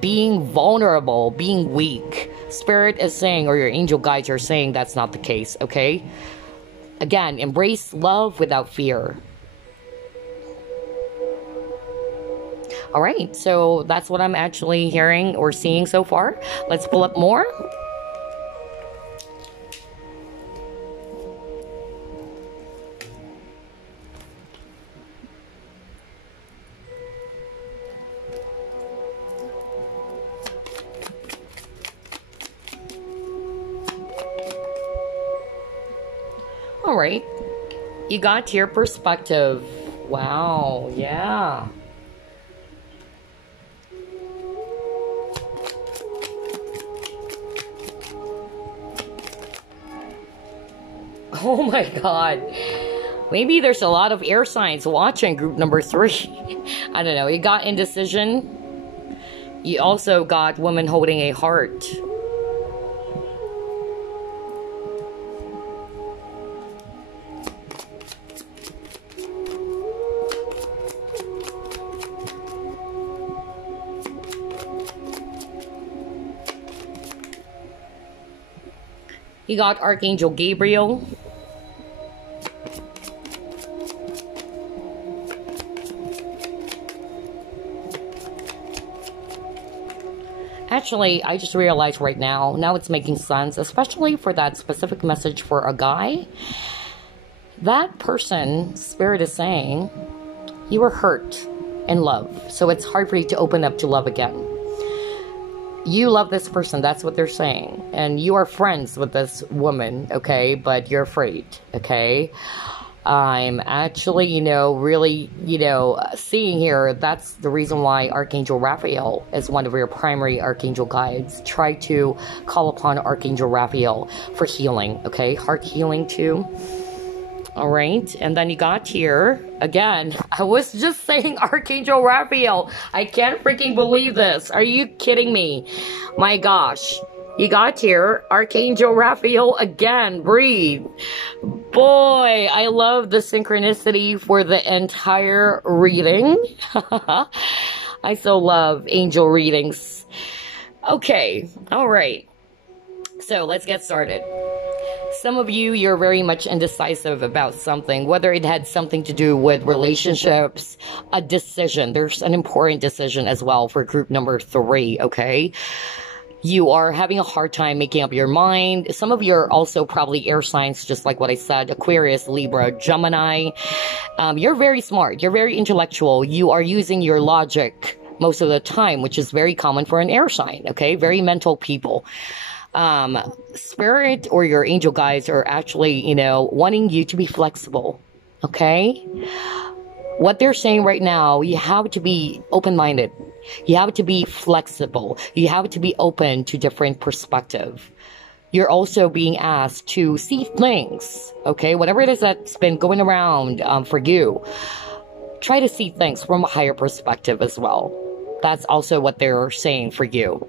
being vulnerable, being weak. Spirit is saying, or your angel guides are saying, that's not the case, okay? Again, embrace love without fear. All right, so that's what I'm actually hearing or seeing so far. Let's pull up more. All right, you got your perspective. Wow, yeah. Oh my God. Maybe there's a lot of air signs watching group number 3. I don't know. You got indecision. You also got woman holding a heart. You got Archangel Gabriel. Actually, I just realized right now it's making sense, especially for that specific message for a guy. That person, Spirit is saying, you were hurt in love, so it's hard for you to open up to love again. You love this person, that's what they're saying, and you are friends with this woman, okay, but you're afraid, okay? I'm actually, really, seeing here, that's the reason why Archangel Raphael is one of your primary Archangel guides. Try to call upon Archangel Raphael for healing, okay? Heart healing too. All right, and then you got here, again, I was just saying Archangel Raphael. I can't freaking believe this. Are you kidding me? My gosh. You got here, Archangel Raphael again, breathe. Boy, I love the synchronicity for the entire reading. I so love angel readings. Okay, all right. So let's get started. Some of you, you're very much indecisive about something, whether it had something to do with relationships, a decision. There's an important decision as well for group number 3, okay? You are having a hard time making up your mind. Some of you are also probably air signs, just like what I said, Aquarius, Libra, Gemini. You're very smart. You're very intellectual. You are using your logic most of the time, which is very common for an air sign, okay? Very mental people. Spirit or your angel guides are actually, you know, wanting you to be flexible, okay? What they're saying right now, you have to be open-minded. You have to be flexible. You have to be open to different perspective. You're also being asked to see things, okay? Whatever it is that's been going around for you, try to see things from a higher perspective as well. That's also what they're saying for you.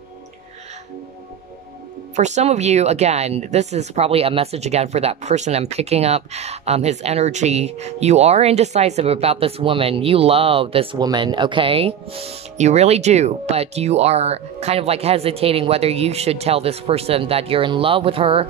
For some of you, again, this is probably a message again for that person I'm picking up, his energy. You are indecisive about this woman. You love this woman, okay? You really do, but you are kind of like hesitating whether you should tell this person that you're in love with her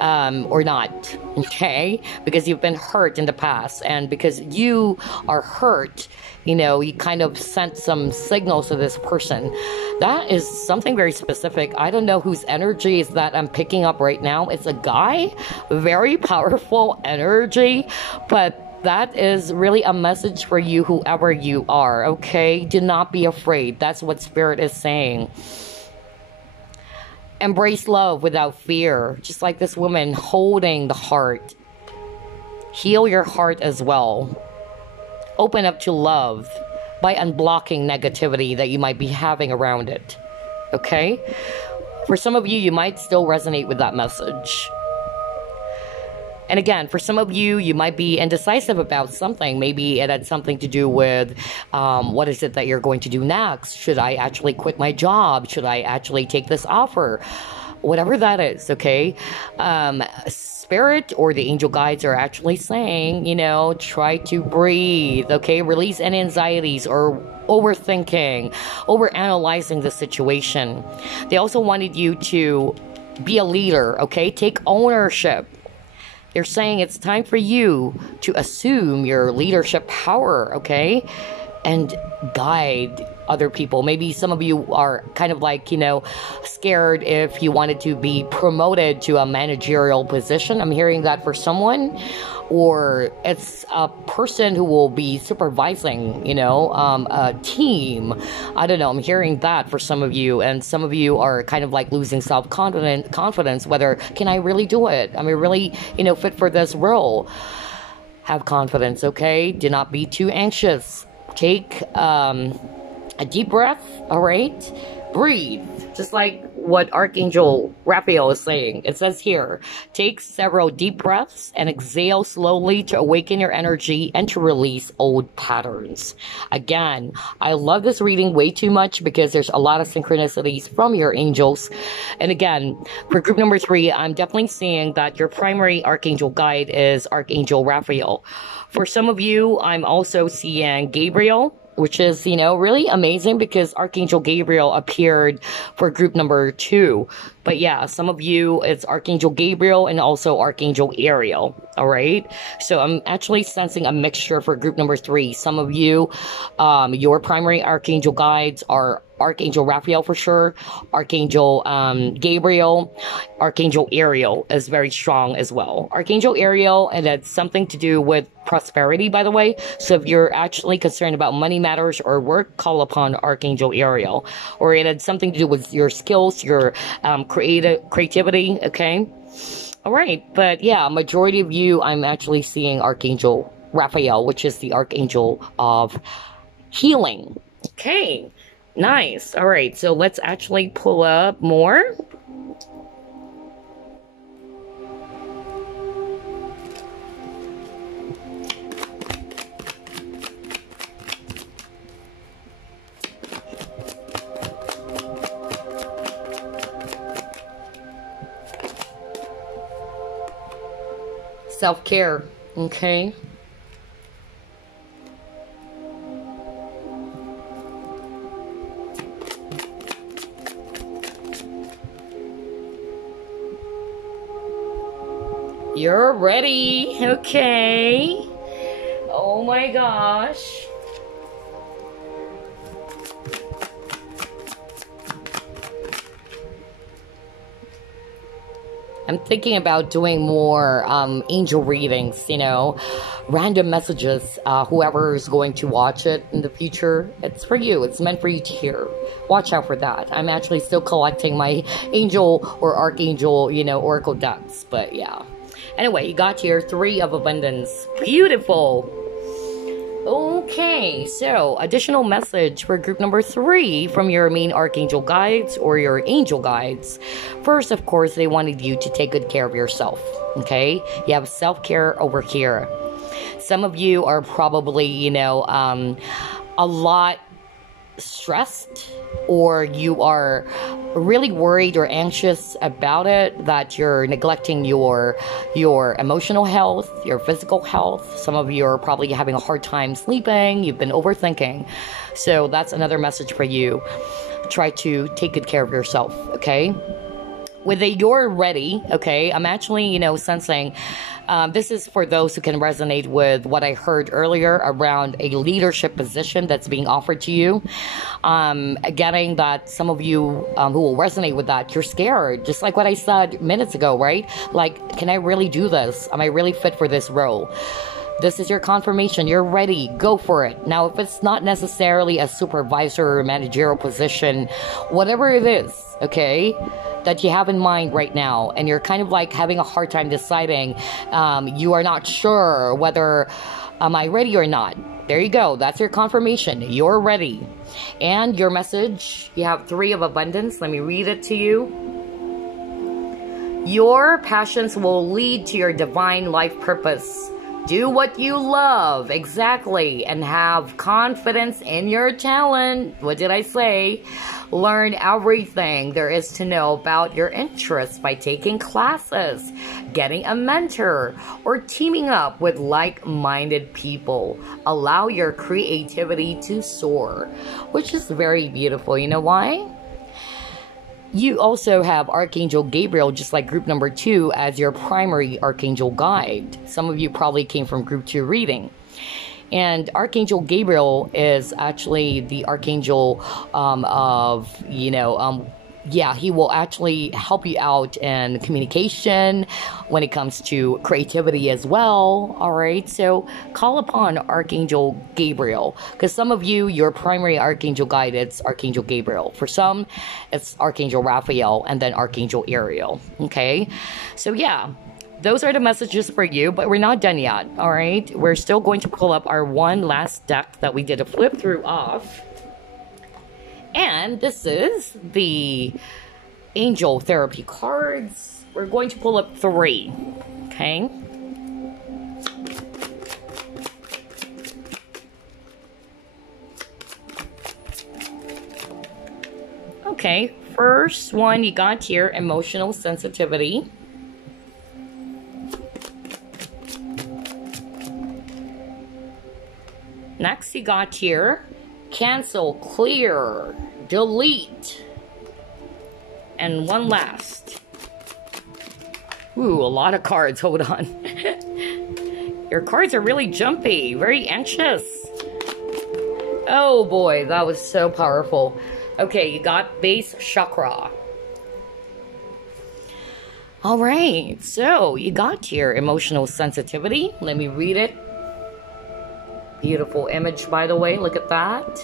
or not, okay? Because you've been hurt in the past, and because you are hurt, you know, you kind of sent some signals to this person. That is something very specific. I don't know whose energy is that I'm picking up right now. It's a guy, very powerful energy, but that is really a message for you, whoever you are, okay? Do not be afraid. That's what Spirit is saying. Embrace love without fear, just like this woman holding the heart. Heal your heart as well. Open up to love by unblocking negativity that you might be having around it, okay? For some of you, you might still resonate with that message. And again, for some of you, you might be indecisive about something. Maybe it had something to do with what is it that you're going to do next? Should I actually quit my job? Should I actually take this offer? Whatever that is, okay? Spirit or the angel guides are actually saying, you know, try to breathe, okay? Release any anxieties or overthinking, overanalyzing the situation. They also wanted you to be a leader, okay? Take ownership. They're saying it's time for you to assume your leadership power, okay? And guide other people. Maybe some of you are kind of like, you know, scared if you wanted to be promoted to a managerial position. I'm hearing that for someone. Or it's a person who will be supervising, you know, a team. I don't know. I'm hearing that for some of you. And some of you are kind of like losing confidence. Whether, can I really do it? Am I really, you know, fit for this role? Have confidence, okay? Do not be too anxious. Take a deep breath, all right? Breathe, just like what Archangel Raphael is saying. It says here, take several deep breaths and exhale slowly to awaken your energy and to release old patterns. Again, I love this reading way too much because there's a lot of synchronicities from your angels. And again, for group number 3, I'm definitely seeing that your primary Archangel guide is Archangel Raphael. For some of you, I'm also seeing Gabriel, which is, you know, really amazing because Archangel Gabriel appeared for group number 2. But yeah, some of you, it's Archangel Gabriel and also Archangel Ariel, all right? So I'm actually sensing a mixture for group number 3. Some of you, your primary Archangel guides are Archangel Raphael for sure, Archangel Gabriel, Archangel Ariel is very strong as well. Archangel Ariel, and it's something to do with prosperity, by the way. So if you're actually concerned about money matters or work, call upon Archangel Ariel. Or it had something to do with your skills, your creativity, okay? All right, but yeah, majority of you, I'm actually seeing Archangel Raphael, which is the Archangel of healing. Okay. Nice. All right, so let's actually pull up more. Self-care, okay? You're ready, okay? Oh my gosh. I'm thinking about doing more angel readings, you know, random messages. Whoever's going to watch it in the future, it's for you. It's meant for you to hear. Watch out for that. I'm actually still collecting my angel or archangel, you know, oracle decks. But yeah. Anyway, you got here 3 of abundance. Beautiful. Okay, so additional message for group number 3 from your main archangel guides or your angel guides. First, of course, they wanted you to take good care of yourself. Okay, you have self-care over here. Some of you are probably, you know, a lot stressed, or you are really worried or anxious about it, that you're neglecting your emotional health, your physical health. Some of you are probably having a hard time sleeping. You've been overthinking. So that's another message for you. Try to take good care of yourself, okay? With a you're ready, okay, I'm actually, you know, sensing this is for those who can resonate with what I heard earlier around a leadership position that's being offered to you. Getting that some of you who will resonate with that, you're scared, just like what I said minutes ago, right? Like, can I really do this? Am I really fit for this role? This is your confirmation. You're ready. Go for it. Now, if it's not necessarily a supervisor or managerial position, whatever it is, okay, that you have in mind right now, and you're kind of like having a hard time deciding, you are not sure whether, am I ready or not? There you go. That's your confirmation. You're ready. And your message, you have 3 of abundance. Let me read it to you. Your passions will lead to your divine life purpose. Do what you love, exactly, and have confidence in your talent. What did I say? Learn everything there is to know about your interests by taking classes, getting a mentor, or teaming up with like-minded people. Allow your creativity to soar, which is very beautiful. You know why? You also have Archangel Gabriel, just like group number 2, as your primary archangel guide. Some of you probably came from group 2 reading. And Archangel Gabriel is actually the archangel of, you know, yeah, he will actually help you out in communication when it comes to creativity as well. All right, so call upon Archangel Gabriel, because some of you, your primary archangel guide, it's Archangel Gabriel. For some, it's Archangel Raphael, and then Archangel Ariel. Okay, so yeah, those are the messages for you, but we're not done yet. All right, we're still going to pull up our one last deck that we did a flip through of. And this is the Angel Therapy cards. We're going to pull up 3, okay? Okay, first one you got here, emotional sensitivity. Next you got here, cancel, clear, delete. And one last. Ooh, a lot of cards. Hold on. Your cards are really jumpy, very anxious. Oh boy, that was so powerful. Okay, you got base chakra. All right, so you got your emotional sensitivity. Let me read it. Beautiful image, by the way. Look at that.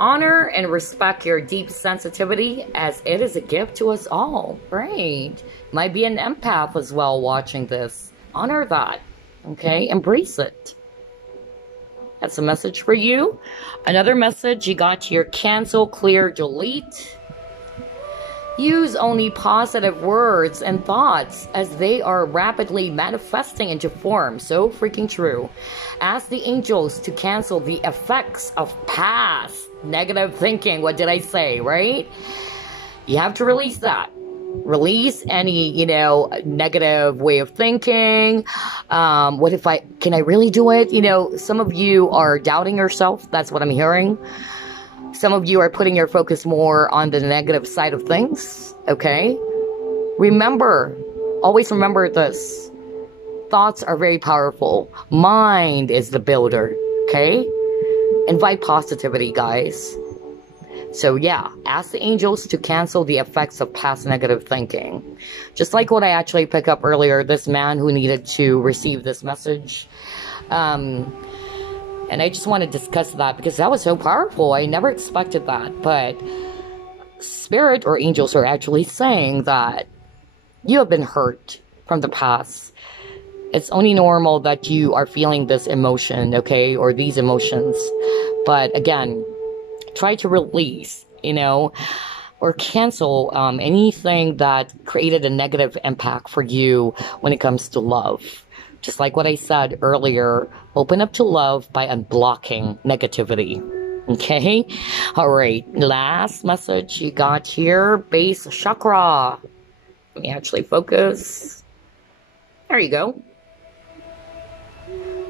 Honor and respect your deep sensitivity, as it is a gift to us all. Right. Might be an empath as well watching this. Honor that. Okay. Embrace it. That's a message for you. Another message you got here, cancel, clear, delete. Use only positive words and thoughts as they are rapidly manifesting into form. So freaking true. Ask the angels to cancel the effects of past negative thinking. What did I say, right? You have to release that. release any, negative way of thinking. Can I really do it? Some of you are doubting yourself. That's what I'm hearing. Some of you are putting your focus more on the negative side of things. Okay. Always remember this. Thoughts are very powerful. Mind is the builder. Okay. Invite positivity, guys. So yeah, ask the angels to cancel the effects of past negative thinking. Just like what I actually picked up earlier, this man who needed to receive this message. And I just want to discuss that because that was so powerful. I never expected that. But spirit or angels are actually saying that you have been hurt from the past. It's only normal that you are feeling this emotion, okay, or these emotions. But again, try to release, or cancel anything that created a negative impact for you when it comes to love. Just like what I said earlier, open up to love by unblocking negativity. Okay? All right. Last message you got here, base chakra. Let me actually focus. There you go.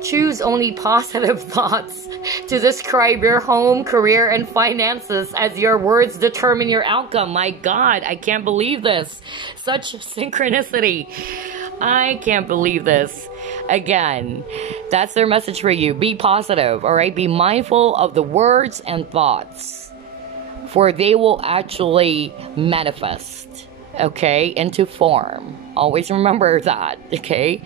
Choose only positive thoughts to describe your home, career, and finances as your words determine your outcome. My God, I can't believe this. Such synchronicity. I can't believe this. Again, that's their message for you. Be positive, all right? Be mindful of the words and thoughts, for they will actually manifest. Okay, into form. Always remember that, okay?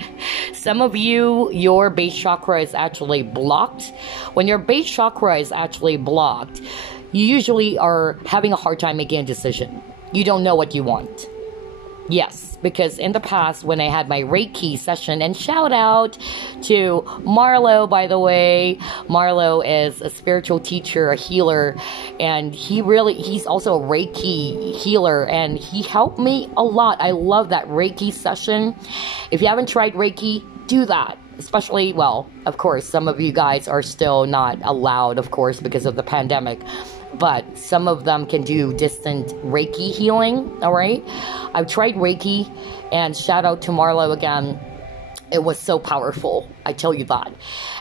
Some of you, your base chakra is actually blocked. When your base chakra is actually blocked, you usually are having a hard time making a decision. You don't know what you want. Yes, because in the past, when I had my Reiki session, and shout out to Marlo, by the way. Marlo is a spiritual teacher, a healer, and he's also a Reiki healer, and he helped me a lot. I love that Reiki session. If you haven't tried Reiki, do that. Especially, well, of course, some of you guys are still not allowed, of course, because of the pandemic. But some of them can do distant Reiki healing, all right? I've tried Reiki, and shout out to Marlo again. It was so powerful, I tell you that.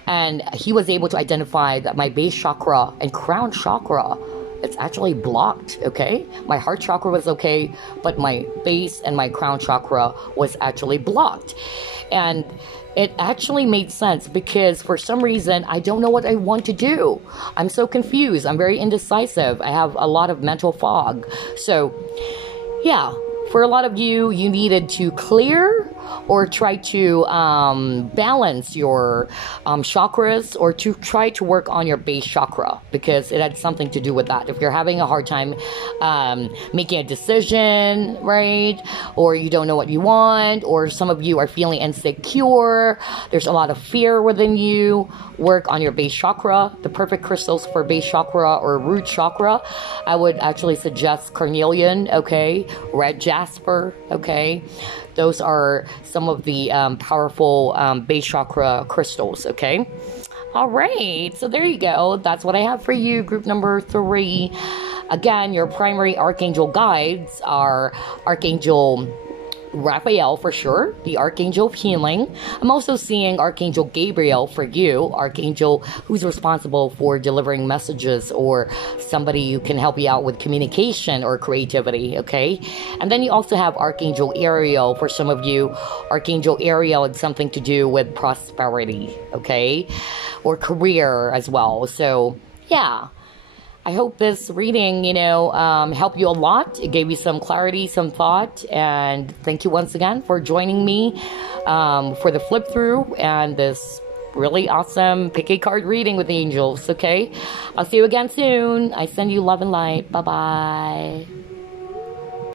And he was able to identify that my base chakra and crown chakra, it's actually blocked, okay? My heart chakra was okay, but my base and my crown chakra was actually blocked. And it actually made sense because for some reason, I don't know what I want to do. I'm so confused. I'm very indecisive. I have a lot of mental fog. So, yeah, for a lot of you, you needed to clear or try to balance your chakras, or to try to work on your base chakra, because it had something to do with that. If you're having a hard time making a decision, right, or you don't know what you want, or some of you are feeling insecure, there's a lot of fear within you, work on your base chakra. The perfect crystals for base chakra or root chakra, I would actually suggest carnelian, okay, red jasper, okay. Those are some of the powerful base chakra crystals, okay? All right, so there you go. That's what I have for you, group number 3. Again, your primary archangel guides are Archangel Raphael, for sure, the Archangel of Healing. I'm also seeing Archangel Gabriel for you, Archangel who's responsible for delivering messages, or somebody who can help you out with communication or creativity, okay? And then you also have Archangel Ariel for some of you. Archangel Ariel had something to do with prosperity, okay? Or career as well. So, yeah. I hope this reading, helped you a lot. It gave you some clarity, some thought. And thank you once again for joining me for the flip through and this really awesome pick a card reading with the angels, okay? I'll see you again soon. I send you love and light. Bye-bye.